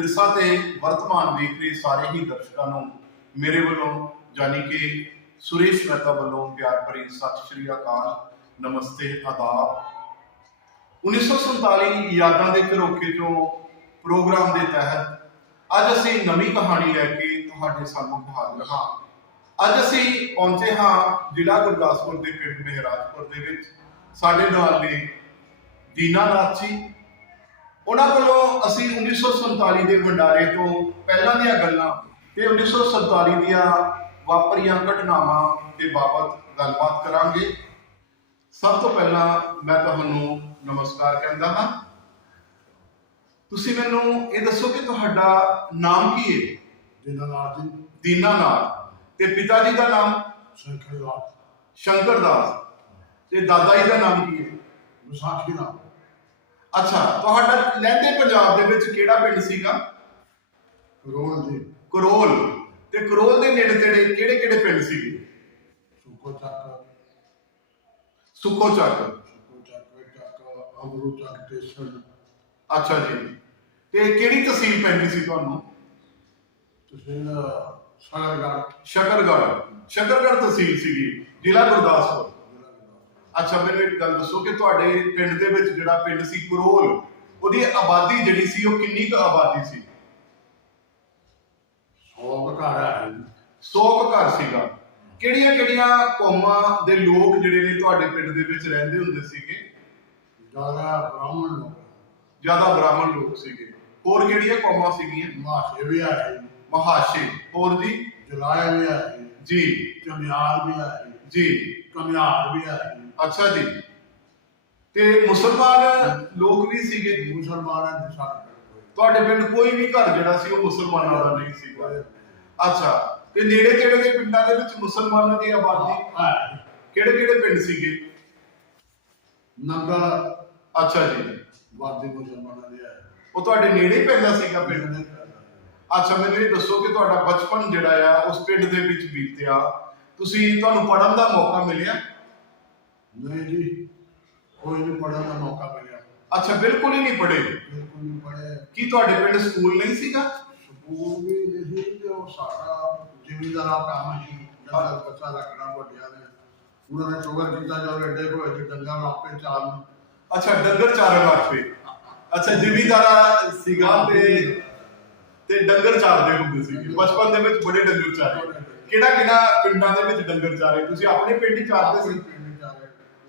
ਵਿਰਸਾ ਤੇ ਵਰਤਮਾਨ ਵੇਖ ਰਹੇ ਸਾਰੇ ਹੀ ਦਰਸ਼ਕਾਂ ਨੂੰ ਮੇਰੇ ਵੱਲੋਂ ਜਾਨੀ ਕਿ ਸੁਰੇਸ਼ ਮਹਿਤਾ ਵੱਲੋਂ ਪਿਆਰ ਭਰੀ ਸਤਿ ਸ਼੍ਰੀ ਅਕਾਲ, ਨਮਸਤੇ, ਆਦਾਬ। 1947 ਯਾਦਾਂ ਦੇ ਝਰੋਖੇ ਚੋਂ ਪ੍ਰੋਗਰਾਮ ਦੇ ਤਹਿਤ ਅੱਜ ਅਸੀਂ ਨਵੀਂ ਕਹਾਣੀ ਲੈ ਕੇ ਤੁਹਾਡੇ ਸਾਹਮਣੇ ਹਾਜ਼ਰ ਹਾਂ। ਅੱਜ ਅਸੀਂ ਪਹੁੰਚੇ ਹਾਂ ਜ਼ਿਲ੍ਹਾ ਗੁਰਦਾਸਪੁਰ ਦੇ ਪਿੰਡ ਮਹਿਰਾਜਪੁਰ ਦੇ ਵਿੱਚ। ਸਾਡੇ ਨਾਲ ਨੇ ਦੀਨਾਨਾਥ ਜੀ। ਉਹਨਾਂ ਕੋਲੋਂ ਅਸੀਂ 1947 ਦੇ ਵੰਡਾਰੇ ਤੋਂ ਪਹਿਲਾਂ ਦੀਆਂ ਗੱਲਾਂ ਤੇ 1947 ਦੀਆਂ ਵਾਪਰੀਆਂ ਘਟਨਾਵਾਂ ਦੇ ਬਾਬਤ ਗੱਲਬਾਤ ਕਰਾਂਗੇ। ਸਭ ਤੋਂ ਪਹਿਲਾਂ ਮੈਂ ਤੁਹਾਨੂੰ ਨਮਸਕਾਰ ਕਹਿੰਦਾ ਹਾਂ। ਤੁਸੀਂ ਮੈਨੂੰ ਇਹ ਦੱਸੋ ਕਿ ਤੁਹਾਡਾ ਨਾਮ ਕੀ ਹੈ? ਦੀਨਾਨਾਥ ਜੀ। ਦੀਨਾਨਾਥ। ਤੇ ਪਿਤਾ ਜੀ ਦਾ ਨਾਮ? ਸ਼ੰਕਰਦਾਸ। ਸ਼ੰਕਰਦਾਸ। ਤੇ ਦਾਦਾ ਜੀ ਦਾ ਨਾਮ ਕੀ ਹੈ? ਵਿਸਾਖੀ ਨਾਮ। ਅੱਛਾ, ਤੁਹਾਡਾ ਲਹਿੰਦੇ ਪੰਜਾਬ ਦੇ ਵਿੱਚ ਕਿਹੜਾ ਪਿੰਡ ਸੀਗਾ? ਕਰੋਲ ਜੀ। ਕਰੋਲ। ਤੇ ਕਰੋਲ ਦੇ ਨੇੜੇ ਤੇੜੇ ਕਿਹੜੇ ਕਿਹੜੇ ਪਿੰਡ ਸੀਗੇ? ਸੁੱਕੋ ਚੱਕ, ਸੁੱਕੋ ਚੱਕ, ਅਮਰੂ ਚੱਕ, ਸਟੇਸ਼ਨ। ਅੱਛਾ ਜੀ। ਤੇ ਕਿਹੜੀ ਤਹਿਸੀਲ ਪੈਂਦੀ ਸੀ ਤੁਹਾਨੂੰ? ਤਹਿਸੀਲ ਸ਼ਕਰਗੜ੍ਹ। ਸ਼ਕਰਗੜ੍ਹ ਤਹਿਸੀਲ ਸੀਗੀ, ਜ਼ਿਲ੍ਹਾ ਗੁਰਦਾਸਪੁਰ। ਅੱਛਾ, ਮੈਨੂੰ ਇੱਕ ਗੱਲ ਦੱਸੋ ਕਿ ਤੁਹਾਡੇ ਪਿੰਡ ਦੇ ਵਿੱਚ ਜਿਹੜਾ ਪਿੰਡ ਸੀ ਕਰੋਲ, ਉਹਦੀ ਆਬਾਦੀ ਜਿਹੜੀ ਸੀ ਉਹ ਕਿੰਨੀ ਕੁ ਆਬਾਦੀ ਸੀ? 100 ਘਰ ਹੈ। 100 ਘਰ ਸੀਗਾ। ਕਿਹੜੀਆਂ ਕਿਹੜੀਆਂ ਕੌਮਾਂ ਦੇ ਲੋਕ ਜਿਹੜੇ ਨੇ ਤੁਹਾਡੇ ਪਿੰਡ ਦੇ ਵਿੱਚ ਰਹਿੰਦੇ ਹੁੰਦੇ ਸੀਗੇ? ਜ਼ਿਆਦਾ ਬ੍ਰਾਹਮਣ ਲੋਕ। ਜ਼ਿਆਦਾ ਬ੍ਰਾਹਮਣ ਲੋਕ ਸੀਗੇ। ਹੋਰ ਕਿਹੜੀਆਂ ਕੌਮਾਂ ਸੀਗੀਆਂ? ਮਹਾਸ਼ੇ ਵੀ ਆਏ। ਮਹਾਸ਼ੇ। ਹੋਰ ਜੀ? ਜਲਾਏ ਵੀ ਆਏ ਜੀ। ਚਮਿਆਰ ਵੀ ਆਏ ਜੀ। ਕਮਿਆਰ ਵੀ ਆਏ। ਅੱਛਾ ਜੀ। ਤੇ ਮੁਸਲਮਾਨ ਲੋਕ ਵੀ ਸੀਗੇ? ਮੁਸਲਮਾਨਾਂ ਦੇ ਸਾਡੇ ਤੁਹਾਡੇ ਪਿੰਡ ਕੋਈ ਵੀ ਘਰ ਜਿਹੜਾ ਸੀ ਉਹ ਮੁਸਲਮਾਨਾਂ ਦਾ ਨਹੀਂ ਸੀਗਾ। ਅੱਛਾ, ਤੇ ਨੇੜੇ ਤੇੜੇ ਦੇ ਪਿੰਡਾਂ ਦੇ ਵਿੱਚ ਮੁਸਲਮਾਨਾਂ ਦੀ ਆਬਾਦੀ ਕਿਹੜੇ ਕਿਹੜੇ ਪਿੰਡ ਸੀਗੇ? ਨੰਗਲ। ਅੱਛਾ ਜੀ। ਵਾਦੀ ਮੁਸਲਮਾਨਾਂ ਦੇ ਆਏ। ਉਹ ਤੁਹਾਡੇ ਨੇੜੇ ਹੀ ਪੈਂਦਾ ਸੀਗਾ ਪਿੰਡ? ਅੱਛਾ, ਮੈਨੂੰ ਇਹ ਦੱਸੋ ਕਿ ਤੁਹਾਡਾ ਬਚਪਨ ਜਿਹੜਾ ਆ ਉਸ ਪਿੰਡ ਦੇ ਵਿੱਚ ਬੀਤਿਆ, ਤੁਹਾਨੂੰ ਪੜ੍ਹਨ ਦਾ ਮੌਕਾ ਮਿਲਿਆ? ਨਹੀਂ ਜੀ, ਕੋਈ ਨਹੀਂ ਪੜ੍ਹਨ ਦਾ ਮੌਕਾ ਮਿਲਿਆ। ਅੱਛਾ, ਬਿਲਕੁਲ ਹੀ ਨਹੀਂ ਪੜ੍ਹੇ? ਬਿਲਕੁਲ ਨਹੀਂ ਪੜ੍ਹੇ। ਕੀ ਤੁਹਾਡੇ ਪਿੰਡ ਸਕੂਲ ਨਹੀਂ ਸੀਗਾ? ਸਕੂਲ ਵੀ ਨਹੀਂ ਸੀ ਤੇ ਉਹ ਸਾਡਾ ਜ਼ਿਮੀਂਦਾਰਾਂ ਕੰਮ ਸੀ। ਡੰਗਰ ਬੱਚਾ ਰੱਖਣਾ ਵੱਡਿਆਂ ਨੇ, ਉਹਨਾਂ ਨੇ ਸ਼ੁਗਰ ਕੀਤਾ ਜਦੋਂ ਐਡੇ ਹੋਏ ਕਿ ਡੰਗਰ ਆਪੇ ਚਾਰਨ। ਅੱਛਾ, ਡੰਗਰ ਚਾਰਨ ਵਾਸਤੇ। ਅੱਛਾ, ਜ਼ਿਮੀਂਦਾਰਾ ਸੀਗਾ ਤੇ ਡੰਗਰ ਚਾਰਦੇ ਹੁੰਦੇ ਸੀ। ਬਚਪਨ ਦੇ ਵਿੱਚ ਬੜੇ ਡੰਗਰ ਚਾਰੇ। ਕਿਹੜਾ ਪਿੰਡਾਂ ਦੇ ਵਿੱਚ ਡੰਗਰ ਚਾਰੇ? ਤੁਸੀਂ ਆਪਣੇ ਪਿੰਡ ਹੀ ਚਾਰਦੇ ਸੀ?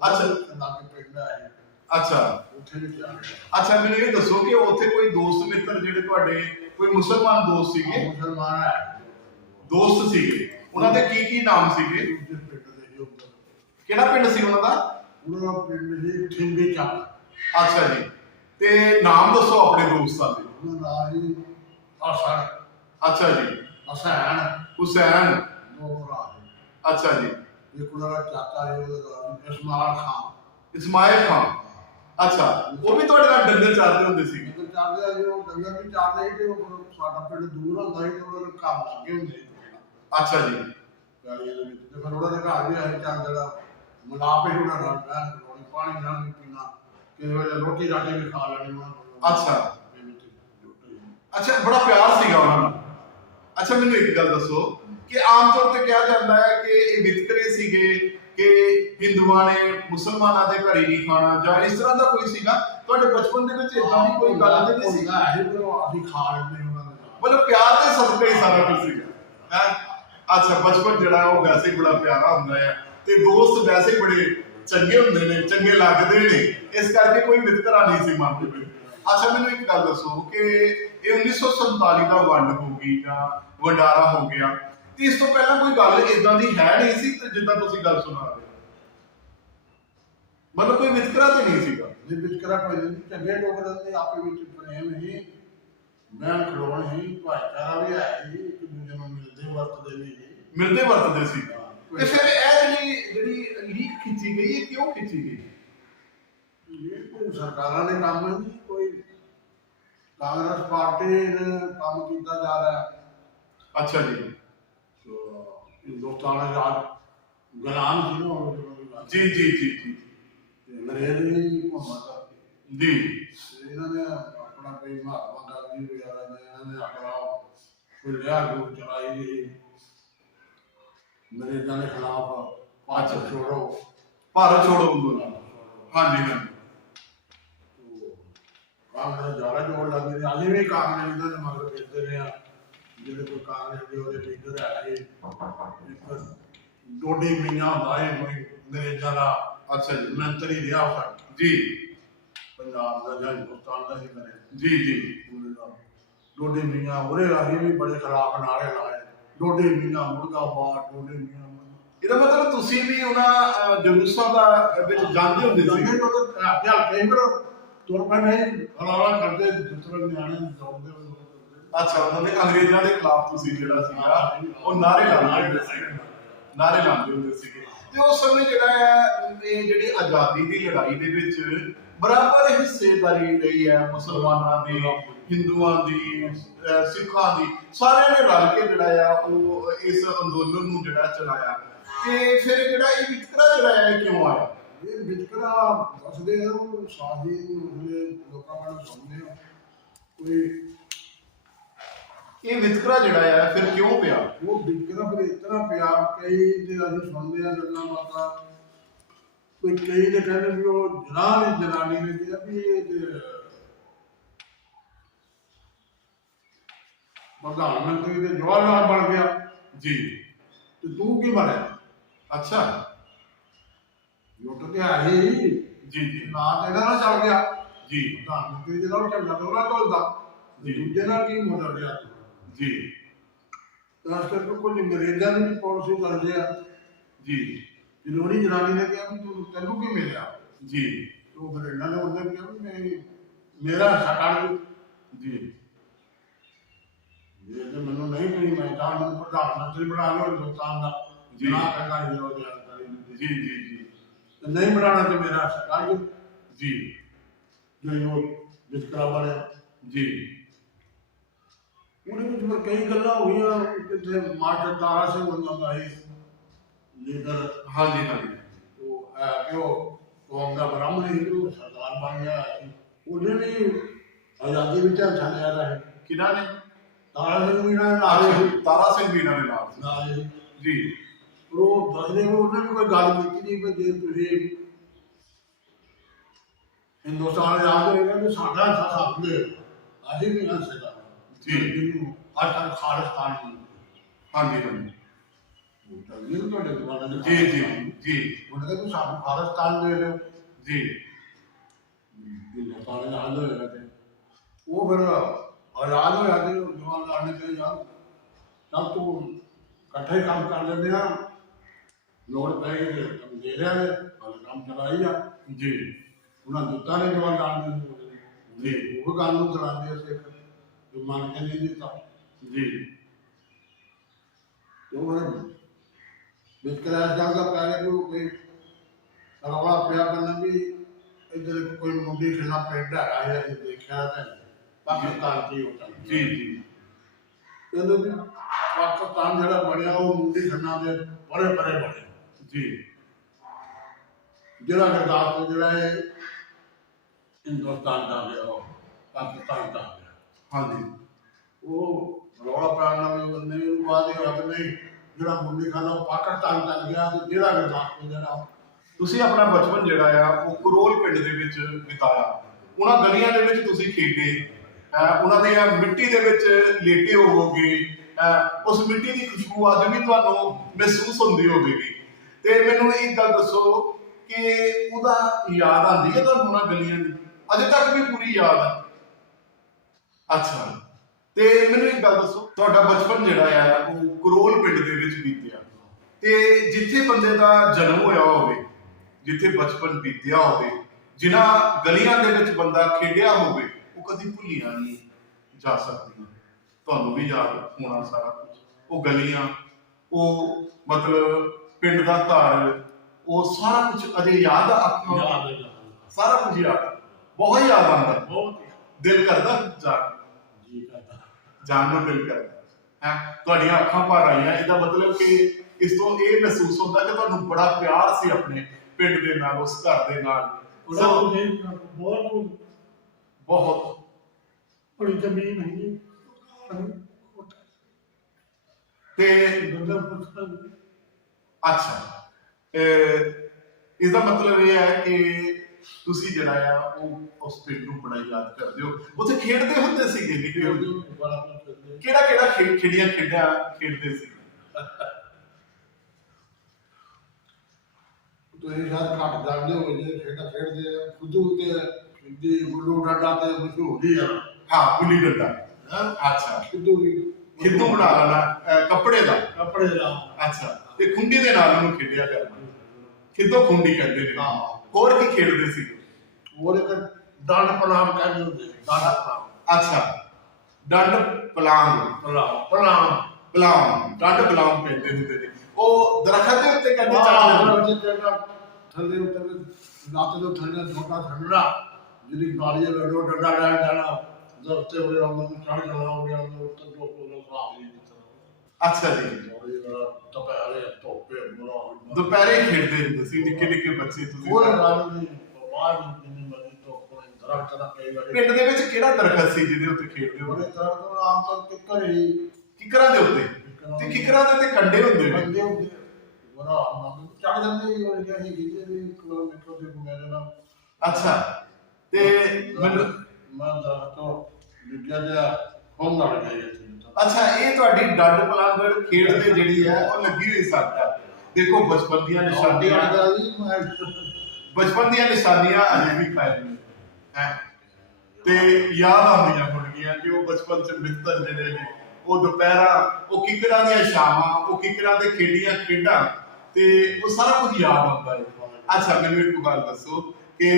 ਅੱਛਾ। ਲਾਗੇ ਪਿੰਡ ਹੈ। ਅੱਛਾ। ਉੱਥੇ ਵੀ ਚਾਰੇ। ਅੱਛਾ, ਮੈਨੂੰ ਇਹ ਦੱਸੋ ਕਿ ਉੱਥੇ ਕੋਈ ਦੋਸਤ ਮਿੱਤਰ ਜਿਹੜੇ ਤੁਹਾਡੇ ਕੋਈ ਮੁਸਲਮਾਨ ਦੋਸਤ ਸੀਗੇ? ਮੁਸਲਮਾਨ ਹੈ। ਦੋਸਤ ਸੀਗੇ, ਉਹਨਾਂ ਦੇ ਕੀ ਨਾਮ ਸੀਗੇ? ਦੂਜੇ ਪਿੰਡ ਦੇ ਹੀ ਉੱਧਰ। ਕਿਹੜਾ ਪਿੰਡ ਸੀ ਉਹਨਾਂ ਦਾ? ਉਹਨਾਂ ਦਾ ਪਿੰਡ ਸੀ ਠਿੰਬੀ ਚੱਕ। ਅੱਛਾ ਜੀ। ਤੇ ਨਾਮ ਦੱਸੋ ਆਪਣੇ ਦੋਸਤਾਂ ਦੇ। ਉਹਨਾਂ ਦਾ ਹੀ ਹਸਨ। ਅੱਛਾ ਜੀ। ਹਸੈਨ। ਹੁਸੈਨ। ਦੋ ਭਰਾ ਸੀ। ਅੱਛਾ ਜੀ। ਇੱਕ ਉਹਨਾਂ ਦਾ ਚਾਚਾ ਸੀ, ਉਹਦਾ ਨਾਮ ਇਸਮਾਇਲ ਖਾਨ। ਇਸਮਾਇਲ ਖਾਨ। ਅੱਛਾ, ਉਹ ਵੀ ਤੁਹਾਡੇ ਨਾਲ ਡੰਗਰ ਚਾਰਦੇ ਹੁੰਦੇ ਸੀ? ਡੰਗਰ ਚਾਰਦੇ ਆ ਜੀ, ਉਹ ਡੰਗਰ ਵੀ ਚਾਰਦੇ ਸੀ ਤੇ ਉਹ ਸਾਡਾ ਪਿੰਡ ਦੂਰ ਹੁੰਦਾ ਸੀ ਤੇ ਉਹਨਾਂ ਦੇ ਘਰ ਲੱਗੇ ਹੁੰਦੇ ਸੀ। ਅੱਛਾ ਜੀ। ਗਾਲੀਆਂ ਦੇ ਵਿੱਚ ਤੇ ਫਿਰ ਉਹਨਾਂ ਦੇ ਘਰ ਵੀ ਅਸੀਂ ਚੱਲ ਜਿਹੜਾ ਮਲਾਪ ਹੀ ਉਹਨਾਂ ਨਾਲ ਬਹਿਣ ਰੋਟੀ ਪਾਣੀ ਨਾਲ ਵੀ ਪੀਣਾ, ਕਿਸੇ ਵੇਲੇ ਰੋਟੀ ਰਾਟੀ ਵੀ ਖਾ ਲੈਣੀ ਉਹਨਾਂ ਕੋਲੋਂ। ਅੱਛਾ। ਅੱਛਾ, ਬੜਾ ਪਿਆਰ ਸੀਗਾ ਉਹਨਾਂ ਨਾਲ। ਅੱਛਾ, ਮੈਨੂੰ ਇੱਕ ਗੱਲ ਦੱਸੋ ਕਿ ਆਮ ਤੌਰ ਤੇ ਕਿਹਾ ਜਾਂਦਾ ਹੈ ਕਿ ਇਹ ਵਿਤਕਰੇ ਸੀਗੇ ਕਿ ਹਿੰਦੂਆਂ ਨੇ ਮੁਸਲਮਾਨਾਂ ਦੇ ਘਰੇ ਨਹੀਂ ਖਾਣਾ ਜਾਂ ਇਸ ਤਰ੍ਹਾਂ ਦਾ ਕੋਈ ਸੀਗਾ? ਤੁਹਾਡੇ ਬਚਪਨ ਦੇ ਵਿੱਚ ਇਦਾਂ ਦੀ ਕੋਈ ਗੱਲ ਤੇ ਨਹੀਂ ਸੀ? ਅਸੀਂ ਖਾ ਲੈਂਦੇ ਉਹਨਾਂ ਦੇ ਨਾਲ। ਮਤਲਬ ਪਿਆਰ ਦੇ ਸਦਕਾ ਹੀ ਸਾਰਾ ਕੁਝ ਸੀਗਾ। ਅੱਛਾ, ਬਚਪਨ ਜਿਹੜਾ ਉਹ ਵੈਸੇ ਹੀ ਬੜਾ ਪਿਆਰਾ ਹੁੰਦਾ ਹੈ ਤੇ ਦੋਸਤ ਵੈਸੇ ਹੀ ਬੜੇ ਚੰਗੇ ਹੁੰਦੇ ਨੇ, ਚੰਗੇ ਲੱਗਦੇ ਨੇ, ਇਸ ਕਰਕੇ ਕੋਈ ਵਿਤਕਰਾ ਨਹੀਂ ਸੀ ਮਨ ਦੇ ਵਿੱਚ। ਅੱਛਾ, ਮੈਨੂੰ ਇੱਕ ਗੱਲ ਦੱਸੋ ਕਿ ਇਹ 1947 ਦਾ ਵੰਡ ਹੋ ਗਈ ਜਾਂ ਵੰਡਾਰਾ ਹੋ ਗਿਆ ਤੇ ਇਸ ਤੋਂ ਪਹਿਲਾਂ ਕੋਈ ਗੱਲ ਇਦਾਂ ਦੀ ਹੈ ਨਹੀਂ ਸੀ ਜਿੱਦਾਂ ਤੁਸੀਂ ਗੱਲ ਸੁਣਾ ਰਹੇ ਹੋ? ਮਤਲਬ ਕੋਈ ਵਿਤਕਰਾ ਤੇ ਨਹੀਂ ਸੀਗਾ? ਜੇ ਵਿਤਕਰਾ ਕੋਈ ਨਹੀਂ, ਚੰਗੇ ਲੋਕ ਰਹਿੰਦੇ ਆਪੇ ਵਿੱਚ ਪ੍ਰੇਮ ਹੀ, ਮੈਂ ਖਲੋਣ ਹੀ, ਭਾਈਚਾਰਾ ਵੀ ਹੈ ਹੀ, ਇੱਕ ਦੂਜੇ ਨੂੰ ਮਿਲਦੇ ਵਰਤਦੇ ਵੀ ਮਿਲਦੇ ਵਰਤਦੇ ਸੀ। ਤੇ ਫਿਰ ਇਹ ਜਿਹੜੀ ਲੀਕ ਖਿੱਚੀ ਗਈ, ਇਹ ਕਿਉਂ ਖਿੱਚੀ ਗਈ? ਇਹ ਕੋਈ ਸਰਕਾਰਾਂ ਦੇ ਕੰਮ ਨਹੀਂ, ਕੋਈ ਕਾਂਗਰਸ ਪਾਰਟੀ ਨੇ ਕੰਮ ਕੀਤਾ ਜਾ ਰਿਹਾ। ਅੱਛਾ ਜੀ। ਹਿੰਦੁਸਤਾਨ ਰਾਜ ਗੁਲਾਮ ਸੀ ਨਾ। ਜੀ ਜੀ ਜੀ ਜੀ। ਅੰਗਰੇਜ਼ੀ ਘੁੰਮਾ ਜੀ। ਇਹਨਾਂ ਨੇ ਆਪਣਾ ਕੋਈ ਮਹਾਤਮਾ ਗਾਂਧੀ ਵਗੈਰਾ ਨੇ ਇਹਨਾਂ ਨੇ ਆਪਣਾ ਕੋਈ ਲਿਆ ਗਰੁੱਪ ਚਲਾਈ ਜੀ ਅੰਗਰੇਜ਼ਾਂ ਦੇ ਖਿਲਾਫ ਭਾਰਤ ਛੋੜੋ ਭਾਰਤ ਛੋੜੋ ਅੰਦੋਲਨ। ਹਾਂਜੀ ਹਾਂਜੀ ਕਾਂਗਰਸ ਜ਼ਿਆਦਾ ਜੋਰ ਲੱਗਦੇ ਨੇ ਅਜੇ ਵੀ ਕਾਂਗਰਸ ਇਹਨਾਂ ਦੇ ਮਗਰ ਫਿਰਦੇ ਰਹੇ ਆ ਜਿਹੜੇ ਕੋਈ ਕਾਂਗਰਸ ਦੇ ਉਹਦੇ ਲੀਡਰ ਹੈਗੇ ਇੱਕ ਡੋਡੀ ਮੀਆਂ ਹੁੰਦਾ ਹੈ ਕੋਈ ਅੰਗਰੇਜ਼ਾਂ ਦਾ ਅੱਛਾ ਜੀ ਮੰਤਰੀ ਰਿਹਾ ਉਹ ਜੀ ਪੰਜਾਬ ਦਾ ਜਾਂ ਹਿੰਦੁਸਤਾਨ ਦਾ ਹੀ ਕਰੇ ਜੀ ਜੀ ਡੋਡੀ ਮੀਆਂ ਉਹਦੇ ਰਾਹੀਂ ਵੀ ਬੜੇ ਖਿਲਾਫ ਨਾਰੇ ਲਾਏ ਡੋਡੀ ਮੀਆਂ ਮੁਰਦਾਬਾਦ ਡੋਡੀ ਮੀਆਂ ਇਹਦਾ ਮਤਲਬ ਤੁਸੀਂ ਵੀ ਉਹਨਾਂ ਜਲੂਸਾਂ ਦਾ ਵਿੱਚ ਜਾਂਦੇ ਹੁੰਦੇ ਸੀ? ਜਾਂਦੇ ਤੋਂ ਕਈ ਵਾਰ ਤੁਰ ਪਏ ਨਹੀਂ ਹਲਾਲਾ ਕਰਦੇ ਦੂਸਰੇ ਨਿਆਣੇ ਦੌੜਦੇ ਅੱਛਾ ਉਹਨਾਂ ਦੇ ਅੰਗਰੇਜ਼ਾਂ ਦੇ ਖਿਲਾਫ ਤੁਸੀਂ ਜਿਹੜਾ ਸੀਗਾ ਉਹ ਨਾਰੇ ਲਾਉਂਦੇ ਹੁੰਦੇ ਸੀ, ਨਾਰੇ ਲਾਉਂਦੇ ਹੁੰਦੇ ਸੀਗੇ। ਤੇ ਉਸ ਸਮੇਂ ਜਿਹੜਾ ਹੈ ਇਹ ਜਿਹੜੀ ਆਜ਼ਾਦੀ ਦੀ ਲੜਾਈ ਦੇ ਵਿੱਚ ਬਰਾਬਰ ਹਿੱਸੇਦਾਰੀ ਰਹੀ ਹੈ ਮੁਸਲਮਾਨਾਂ ਦੀ, ਹਿੰਦੂਆਂ ਦੀ, ਸਿੱਖਾਂ ਦੀ, ਸਾਰਿਆਂ ਨੇ ਰਲ ਕੇ ਜਿਹੜਾ ਆ ਉਹ ਇਸ ਅੰਦੋਲਨ ਨੂੰ ਜਿਹੜਾ ਚਲਾਇਆ। ਤੇ ਫਿਰ ਜਿਹੜਾ ਇਹ ਵਿਤਕਰਾ ਜਿਹੜਾ ਹੈ ਕਿਉਂ ਆਇਆ? ਇਹ ਵਿਤਕਰਾ ਦੱਸਦੇ ਆ ਉਹ ਸਾਹੀ ਉਹਦੇ ਲੋਕਾਂ ਵੱਲ ਸੁਣਦੇ ਆ ਕੋਈ ਇਹ ਵਿਤਕਰਾ ਜਿਹੜਾ ਆ ਫਿਰ ਕਿਉਂ ਪਿਆ? ਉਹ ਵਿਤਕਰਾ ਫਿਰ ਇਤਨਾ ਪਿਆ ਕਈ ਤੇ ਅਸੀਂ ਸੁਣਦੇ ਆ ਗੱਲਾਂ ਬਾਤਾਂ ਕੋਈ ਕਈ ਨੇ ਕਹਿੰਦੇ ਵੀ ਉਹ ਜਨਾਨੀ ਨੇ ਕਿਹਾ ਵੀ ਇਹ ਤੇ ਪ੍ਰਧਾਨ ਮੰਤਰੀ ਦੇ ਜਵਾਹਰ ਲਾਲ ਬਣ ਗਿਆ ਜੀ ਤੇ ਤੂੰ ਕੀ ਬਣਿਆ? ਅੱਛਾ ਲੁੱਟ ਕੇ ਆਏ ਜੀ ਜੀ ਨਾ ਤੇ ਇਹਨਾਂ ਨਾਲ ਚੱਲ ਗਿਆ ਜੀ ਪ੍ਰਧਾਨ ਮੰਤਰੀ ਦੇ ਨਾਲ ਚੱਲਦਾ ਤੇ ਉਹਨਾਂ ਚੱਲਦਾ ਦੂਜੇ ਨਾਲ ਕੀ ਮੋੜ ਗਿਆ ਜੀ ਤਾਂ ਇਸ ਕਰਕੇ ਕੁਝ ਅੰਗਰੇਜ਼ਾਂ ਦੀ ਪਾਲਿਸੀ ਕਰਦੇ ਆ ਜੀ ਜਲੋੜੀ ਜਨਾਨੀ ਨੇ ਕਿਹਾ ਵੀ ਤੈਨੂੰ ਕੀ ਮਿਲਿਆ ਜੀ ਉਹ ਫਿਰ ਇਹਨਾਂ ਨੇ ਉਹਨੇ ਕਿਹਾ ਵੀ ਮੇਰਾ ਹਿੱਸਾ ਕੱਢ ਦਿਓ ਜੀ ਜੇ ਤੇ ਮੈਨੂੰ ਨਹੀਂ ਪਈ ਮੈਂ ਤਾਂ ਮੈਨੂੰ ਪ੍ਰਧਾਨ ਮੰਤਰੀ ਬਣਾ ਲਓ ਹਿੰਦੁਸਤਾਨ ਦਾ ਜੀ। ਨਾ ਕਰਨਾ ਹੀ ਜੀ ਜੀ ਜੀ ਤੇ ਨਹੀਂ ਬਣਾਉਣਾ ਤੇ ਮੇਰਾ ਹਿੱਸਾ ਕੱਢ ਦਿਓ ਜੀ ਜੋ ਉਹ ਵਿਤਕਰਾ ਬਣਿਆ ਜੀ ਉਹਦੇ ਵਿੱਚ ਫਿਰ ਕਈ ਗੱਲਾਂ ਹੋਈਆਂ ਕਿਤੇ ਮਾਸਟਰ ਤਾਰਾ ਸਿੰਘ ਉਹਨਾਂ ਦਾ ਇਹ ਲੀਡਰ ਹਾਂਜੀ ਹਾਂਜੀ ਉਹ ਹੈ ਕਿ ਉਹ ਕੌਮ ਦਾ ਬ੍ਰਾਹਮਣ ਹੀ ਉਹ ਸਰਦਾਰ ਬਣ ਗਿਆ ਸੀ। ਉਹਨੇ ਵੀ ਆਜ਼ਾਦੀ ਵਿੱਚ ਝਾਂਸਾ ਲਿਆ ਦਾ ਹੈ ਕਿਹਨਾਂ ਨੇ? ਤਾਰਾ ਸਿੰਘ ਵੀ ਨਾਲ ਅੱਛਾ ਜੀ, ਤਾਰਾ ਸਿੰਘ ਵੀ ਇਹਨਾਂ ਦੇ ਨਾਲ ਸੀ। ਨਾਲ ਜੀ ਉਹ ਦੱਸਦੇ ਵੀ ਉਹਨੇ ਵੀ ਕੋਈ ਗੱਲ ਕੀਤੀ ਨਹੀਂ ਕਿ ਜੇ ਤੁਸੀਂ ਹਿੰਦੁਸਤਾਨ ਆਜ਼ਾਦ ਹੋਏਗਾ ਤੇ ਸਾਡਾ ਹਿੱਸਾ ਸਾਨੂੰ ਦੇ ਅਸੀਂ ਵੀ ਹਿੱਸੇ ਦਾ ਜੀ। ਜਿਹਨੂੰ ਅੱਜ ਤੱਕ ਖਾਲਿਸਤਾਨ ਨਹੀਂ ਹਾਂਜੀ ਹਾਂਜੀ ਉਹ ਚੱਲਦੀ ਤੁਹਾਡੇ ਦੁਆਰਾ ਜੀ ਜੀ ਜੀ ਉਹਨੇ ਕਿਹਾ ਤੁਸੀਂ ਸਾਨੂੰ ਖਾਲਿਸਤਾਨ ਦੇ ਦਿਓ ਜੀ ਹਿੰਦੁਸਤਾਨ ਆਜ਼ਾਦ ਹੋਏਗਾ ਤੇ ਉਹ ਫਿਰ ਆਜ਼ਾਦ ਹੋਇਆ ਤੇ ਜਵਾਨ ਲਾਲ ਨੇ ਕਿਹਾ ਯਾਰ ਸਭ ਤੋਂ ਇਕੱਠੇ ਕੰਮ ਕਰ ਲੈਂਦੇ ਆ ਲੋੜ ਪਏਗੀ ਤੇ ਕੰਮ ਦੇ ਰਿਹਾ ਹੈ ਕੰਮ ਚਲਾਈ ਜਾ ਜੀ ਉਹਨਾਂ ਦਿੱਤਾ ਨੇ ਜਵਾਨ ਲਾਲ ਨੇ ਜੀ ਉਹ ਗੱਲ ਨੂੰ ਚਲਾਉਂਦੇ ਅਸੀਂ ਜੋ ਮੰਨ ਕੇ ਨਹੀਂ ਦਿੱਤਾ ਜੀ ਉਹ ਵਿਤਕਰਾ ਜਾਂਦਾ ਪੈ ਗਿਆ ਕੋਈ ਰੌਲਾ ਪਿਆ ਕਰਨਾ ਵੀ ਇੱਧਰ ਕੋਈ ਮੁੰਡੀ ਖਿਲਾ ਪਿੰਡ ਹੈਗਾ ਹੈ ਅਸੀਂ ਦੇਖਿਆ ਤਾਂ ਪਾਕਿਸਤਾਨ ਕੀ ਹੁੰਦਾ ਜੀ ਜੀ ਕਹਿੰਦੇ ਵੀ ਪਾਕਿਸਤਾਨ ਜਿਹੜਾ ਬਣਿਆ ਉਹ ਮੁੰਡੀ ਖੰਨਾ ਦੇ ਬੜੇ ਬੜੇ ਬਣੇ ਜੀ ਜਿਹੜਾ ਗੁਰਦਾਸਪੁਰ ਜਿਹੜਾ ਹੈ ਹਿੰਦੁਸਤਾਨ ਦਾ ਗਿਆ ਉਹ ਪਾਕਿਸਤਾਨ ਦਾ ਗਿਆ ਹਾਂਜੀ ਉਹ ਰੌਲਾ ਪੈਣ ਨਾਲ ਵੀ ਉਹਨੇ ਵੀ ਬਾਅਦ ਇਹ ਹੱਥ ਨਹੀਂ ਜਿਹੜਾ ਮੁੰਡੀ ਖਾਨਾ ਉਹ ਪਾਕਿਸਤਾਨ ਚੱਲ ਗਿਆ ਤੇ ਜਿਹੜਾ ਗੁਰਦਾਸਪੁਰ ਜਿਹੜਾ ਤੁਸੀਂ ਆਪਣਾ ਬਚਪਨ ਜਿਹੜਾ ਆ ਉਹ ਕਰੋਲ ਪਿੰਡ ਦੇ ਵਿੱਚ ਬਿਤਾਇਆ। ਉਹਨਾਂ ਗਲੀਆਂ ਦੇ ਵਿੱਚ ਤੁਸੀਂ ਖੇਡੇ, ਉਹਨਾਂ ਦੀ ਮਿੱਟੀ ਦੇ ਵਿੱਚ ਲੇਟੇ ਹੋਵੋਗੇ, ਉਸ ਮਿੱਟੀ ਦੀ ਖੁਸ਼ਬੂ ਅੱਜ ਵੀ ਤੁਹਾਨੂੰ ਮਹਿਸੂਸ ਹੁੰਦੀ ਹੋਵੇਗੀ। ਤੇ ਮੈਨੂੰ ਇੱਕ ਗੱਲ ਦੱਸੋ ਕਿ ਉਹਦਾ ਯਾਦ ਆਉਂਦੀ ਹੈ ਤੁਹਾਨੂੰ ਉਹਨਾਂ ਗਲੀਆਂ ਦੀ? ਅਜੇ ਤੱਕ ਵੀ ਪੂਰੀ ਯਾਦ ਹੈ? ਅੱਛਾ, ਤੇ ਮੈਨੂੰ ਇੱਕ ਗੱਲ ਦੱਸੋ, ਤੁਹਾਡਾ ਬਚਪਨ ਜਿਹੜਾ ਆ ਉਹ ਕਰੋਲ ਪਿੰਡ ਦੇ ਵਿੱਚ ਬੀਤਿਆ, ਤੇ ਜਿੱਥੇ ਬੰਦੇ ਦਾ ਜਨਮ ਹੋਇਆ ਹੋਵੇ, ਜਿੱਥੇ ਬਚਪਨ ਬੀਤਿਆ ਹੋਵੇ, ਜਿਨ੍ਹਾਂ ਗਲੀਆਂ ਦੇ ਵਿੱਚ ਬੰਦਾ ਖੇਡਿਆ ਹੋਵੇ, ਉਹ ਕਦੀ ਭੁੱਲੀਆਂ ਨਹੀਂ ਜਾ ਸਕਦੀਆਂ। ਤੁਹਾਨੂੰ ਵੀ ਯਾਦ ਹੋਣਾ ਸਾਰਾ ਕੁਝ, ਉਹ ਗਲੀਆਂ, ਉਹ ਮਤਲਬ ਪਿੰਡ ਦਾ ਘਰ, ਉਹ ਸਾਰਾ ਕੁਝ ਅਜੇ ਯਾਦ ਆ? ਸਾਰਾ ਕੁਝ ਯਾਦ, ਬਹੁਤ ਯਾਦ ਆਉਂਦਾ, ਬਹੁਤ ਦਿਲ ਕਰਦਾ ਜਾਣ ਨੂੰ ਦਿਲ ਕਰਦਾ ਹੈ। ਤੁਹਾਡੀਆਂ ਅੱਖਾਂ ਭਰ ਆਈਆਂ, ਇਹਦਾ ਮਤਲਬ ਕਿ ਇਸ ਤੋਂ ਇਹ ਮਹਿਸੂਸ ਹੁੰਦਾ ਕਿ ਤੁਹਾਨੂੰ ਬੜਾ ਪਿਆਰ ਸੀ ਆਪਣੇ ਪਿੰਡ ਦੇ ਨਾਲ, ਉਸ ਘਰ ਦੇ ਨਾਲ। ਬਹੁਤ ਬਹੁਤ ਬੜੀ ਜ਼ਮੀਨ ਹੈ ਤੇ ਅੱਛਾ, ਇਸ ਦਾ ਮਤਲਬ ਇਹ ਹੈ ਕਿ ਤੁਸੀਂ ਜਿਹੜਾ ਆ ਉਹ ਉਸ ਪਿੰਡ ਨੂੰ ਬੜਾ ਯਾਦ ਕਰਦੇ ਹੋ। ਉੱਥੇ ਖੇਡਦੇ ਹੁੰਦੇ ਸੀਗੇ ਨਿੱਕੇ ਹੁੰਦੇ? ਕਿਹੜਾ ਕਿਹੜਾ ਖੇਡੀਆਂ ਖੇਡਦੇ ਸੀ? ਤੁਸੀਂ ਸ਼ਾਇਦ ਘੱਟ ਜਾਣਦੇ ਹੋ ਜੇ ਖੇਡਦੇ ਆ ਖੁੱਦੂ ਤੇ ਖੇਡੀ ਗੁੱਲੂ ਡਾਡਾ ਤੇ ਮਸ਼ਹੂਰ ਹੀ ਆ। ਹਾਂ, ਗੁੱਲੀ ਡੰਡਾ। ਅੱਛਾ, ਖੁੱਦੂ ਵੀ ਖਿੱਦੂ ਬਣਾ ਲੈਣਾ ਕੱਪੜੇ ਦਾ। ਅੱਛਾ, ਤੇ ਖੁੰਡੀ ਦੇ ਨਾਲ ਉਹਨੂੰ ਖੇਡਿਆ ਕਰਨਾ, ਖਿੱਦੋ ਖੁੰਡੀ ਕਹਿੰਦੇ ਨੇ। ਹਾਂ। ਹੋਰ ਕੀ ਖੇਡਦੇ ਸੀ? ਹੋਰ ਇੱਕ ਡੰਡ ਪਲਾਮ ਕਹਿੰਦੇ ਹੁੰਦੇ, ਡੰਡ ਪਲਾਮ। ਅੱਛਾ, ਡੰਡ ਪਲਾਮ। ਡੰਡ ਪਲਾਮ ਕਹਿੰਦੇ ਹੁੰਦੇ ਨੇ। ਉਹ ਦਰਖਤ ਦੇ ਉੱਤੇ ਕਹਿੰਦੇ ਚੜ੍ਹ ਥੱਲੇ ਉੱਤੇ ਲੱਤ ਦੇ ਥੱਲੇ ਛੋਟਾ ਠੰਡਾ ਜਿਹਦੀ ਗਾਲੀ ਲੜੋ ਡੰਡਾ ਲੈ ਜਾਣਾ ਦਰਖਤੇ ਹੋਏ ਉਹਨਾਂ ਨੂੰ ਚੜ੍ਹ ਜਾਣਾ ਹੋ ਗਿਆ ਉਹਨਾਂ ਉੱਤੇ ਟੋਪ ਲਗਾ ਲਈ। ਅੱਛਾ ਜੀ, ਦੁਪਹਿਰੇ ਖੇਡਦੇ ਹੁੰਦੇ ਸੀ ਨਿੱਕੇ ਨਿੱਕੇ ਬੱਚੇ ਤੁਸੀਂ? ਪਿੰਡ ਦੇ ਵਿੱਚ ਕਿਹੜਾ ਦਰਖਤ ਸੀ ਜਿਹਦੇ ਉੱਤੇ ਖੇਡਦੇ ਹੁੰਦੇ? ਕਿਕਰਾਂ ਦੇ ਉੱਤੇ। ਤੇ ਕਿਕਰਾਂ ਦੇ ਉੱਤੇ ਕੰਡੇ ਹੁੰਦੇ ਨੇ। ਅੱਛਾ, ਤੇ ਮੈਨੂੰ ਅੱਛਾ, ਇਹ ਤੁਹਾਡੀ ਡੰਡ ਪਲਾਂਗੜ ਖੇਡ ਤੇ ਜਿਹੜੀ ਹੈ ਉਹ ਲੱਗੀ ਹੋਈ ਸੱਟ ਹੈ। ਦੇਖੋ ਬਚਪਨ ਦੀਆਂ ਨਿਸ਼ਾਨੀਆਂ ਅਜੇ ਵੀ ਕਾਇਮ ਨੇ ਤੇ ਯਾਦ ਆਉਂਦੀਆਂ ਹੋਣਗੀਆਂ ਕਿ ਉਹ ਬਚਪਨ ਚ ਮਿੱਤਰ ਜਿਹੜੇ ਨੇ ਉਹ ਦੁਪਹਿਰਾਂ, ਉਹ ਕਿਕਰਾਂ ਦੀਆਂ ਛਾਵਾਂ, ਉਹ ਕਿਕਰਾਂ ਤੇ ਖੇਡੀਆਂ ਖੇਡਾਂ, ਤੇ ਉਹ ਸਾਰਾ ਕੁਝ ਯਾਦ ਆਉਂਦਾ ਹੈ। ਅੱਛਾ, ਮੈਨੂੰ ਇੱਕ ਗੱਲ ਦੱਸੋ ਕਿ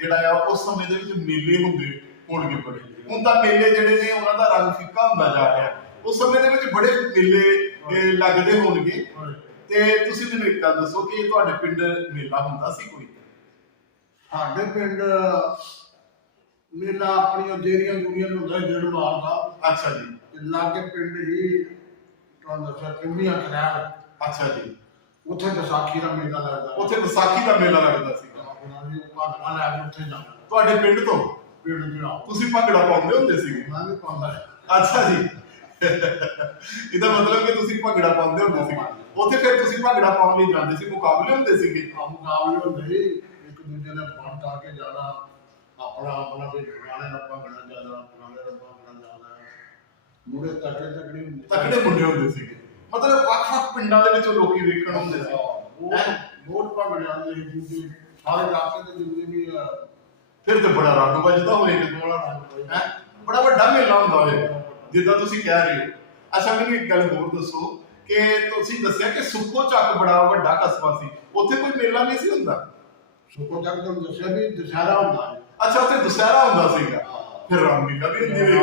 ਜਿਹੜਾ ਆ ਉਸ ਸਮੇਂ ਦੇ ਵਿੱਚ ਮੇਲੇ ਹੁੰਦੇ ਹੋਣਗੇ ਬੜੇ। ਹੁਣ ਤਾਂ ਮੇਲੇ ਜਿਹੜੇ ਨੇ ਉਹਨਾਂ ਦਾ ਰੰਗ ਫਿੱਕਾ ਹੁੰਦਾ ਜਾ ਰਿਹਾ। ਉਸ ਸਮੇਂ ਦੇ ਵਿੱਚ ਬੜੇ ਮੇਲੇ ਲੱਗਦੇ ਹੋਣਗੇ, ਤੇ ਤੁਸੀਂ ਮੈਨੂੰ ਇੱਕ ਗੱਲ ਦੱਸੋ ਕਿ ਤੁਹਾਡੇ ਪਿੰਡ ਮੇਲਾ ਹੁੰਦਾ ਸੀ ਕੋਈ? ਸਾਡੇ ਪਿੰਡ ਮੇਲਾ ਆਪਣੀਆਂ ਦੇਰੀਆਂ ਦੁਨੀਆਂ ਨੂੰ ਹੁੰਦਾ ਜਿਹੜਾ ਮਾਰਦਾ। ਅੱਛਾ ਜੀ, ਲਾਗੇ ਪਿੰਡ ਹੀ ਤੁਹਾਨੂੰ ਦੱਸਿਆ ਕਿੰਨੀਆਂ ਖਰਾਬ। ਅੱਛਾ ਜੀ, ਉੱਥੇ ਵਿਸਾਖੀ ਦਾ ਮੇਲਾ ਲੱਗਦਾ। ਉੱਥੇ ਵਿਸਾਖੀ ਦਾ ਮੇਲਾ ਲੱਗਦਾ ਸੀ। ਭੰਗੜਾ ਲੈ ਕੇ ਉੱਥੇ ਜਾਣਾ। ਤੁਹਾਡੇ ਪਿੰਡ ਤੋਂ? ਪਿੰਡ ਦੇ ਨਾਲ। ਤੁਸੀਂ ਭੰਗੜਾ ਪਾਉਂਦੇ ਹੁੰਦੇ ਸੀ? ਮੈਂ ਵੀ ਪਾਉਂਦਾ। ਅੱਛਾ ਜੀ, ਇਹਦਾ ਮਤਲਬ ਕਿ ਤੁਸੀਂ ਭੰਗੜਾ ਪਾਉਂਦੇ ਹੁੰਦੇ ਸੀ। ਉੱਥੇ ਫਿਰ ਤੁਸੀਂ ਭੰਗੜਾ ਪਾਉਣ ਲਈ ਜਾਂਦੇ ਸੀ, ਮੁਕਾਬਲੇ ਹੁੰਦੇ ਸੀਗੇ? ਮੁਕਾਬਲੇ ਹੁੰਦੇ ਸੀ, ਇੱਕ ਦੂਜੇ ਨੇ ਫੜ ਟਾ ਕੇ ਜਾਣਾ, ਆਪਣਾ ਵੀ ਫਲਾਣੇ ਦਾ ਭੰਗੜਾ ਜ਼ਿਆਦਾ, ਫਲਾਣੇ ਦਾ ਭੰਗੜਾ ਜ਼ਿਆਦਾ। ਮੁੰਡੇ ਤਕੜੇ ਮੁੰਡੇ ਹੁੰਦੇ ਸੀਗੇ। ਮਤਲਬ ਵੱਖ-ਵੱਖ ਪਿੰਡਾਂ ਦੇ ਵਿੱਚੋਂ ਲੋਕੀ ਵੇਖਣ ਹੁੰਦੇ ਸੀ। ਬਹੁਤ ਭੰਗੜਿਆਂ ਦੇ ਜਿੰਦੇ ਸਾਰੇ ਇਲਾਕੇ ਦੇ ਜਿੰਦੇ ਵੀ। ਫਿਰ ਤੇ ਬੜਾ ਰੰਗ ਵੱਜਦਾ ਹੋਏਗਾ, ਬੜਾ ਵੱਡਾ ਮੇਲਾ ਹੁੰਦਾ ਹੋਏਗਾ ਜਿੱਦਾਂ ਤੁਸੀਂ ਕਹਿ ਰਹੇ ਹੋ। ਅੱਛਾ, ਮੈਨੂੰ ਇੱਕ ਗੱਲ ਹੋਰ ਦੱਸੋ ਕਿ ਤੁਸੀਂ ਦੱਸਿਆ ਕਿ ਸੁੱਖੋ ਚੱਕ ਬੜਾ ਵੱਡਾ ਕਸਬਾ ਸੀ, ਉੱਥੇ ਕੋਈ ਮੇਲਾ ਨਹੀਂ ਸੀ ਹੁੰਦਾ? ਸੁੱਖੋ ਚੱਕ ਤੁਹਾਨੂੰ ਦੱਸਿਆ ਵੀ ਦੁਸਹਿਰਾ ਹੁੰਦਾ ਹੈ। ਅੱਛਾ, ਉੱਥੇ ਦੁਸਹਿਰਾ ਹੁੰਦਾ ਸੀਗਾ, ਫਿਰ ਰਾਮਲੀਲਾ ਵੀ ਹੁੰਦੀ ਹੋਏਗੀ।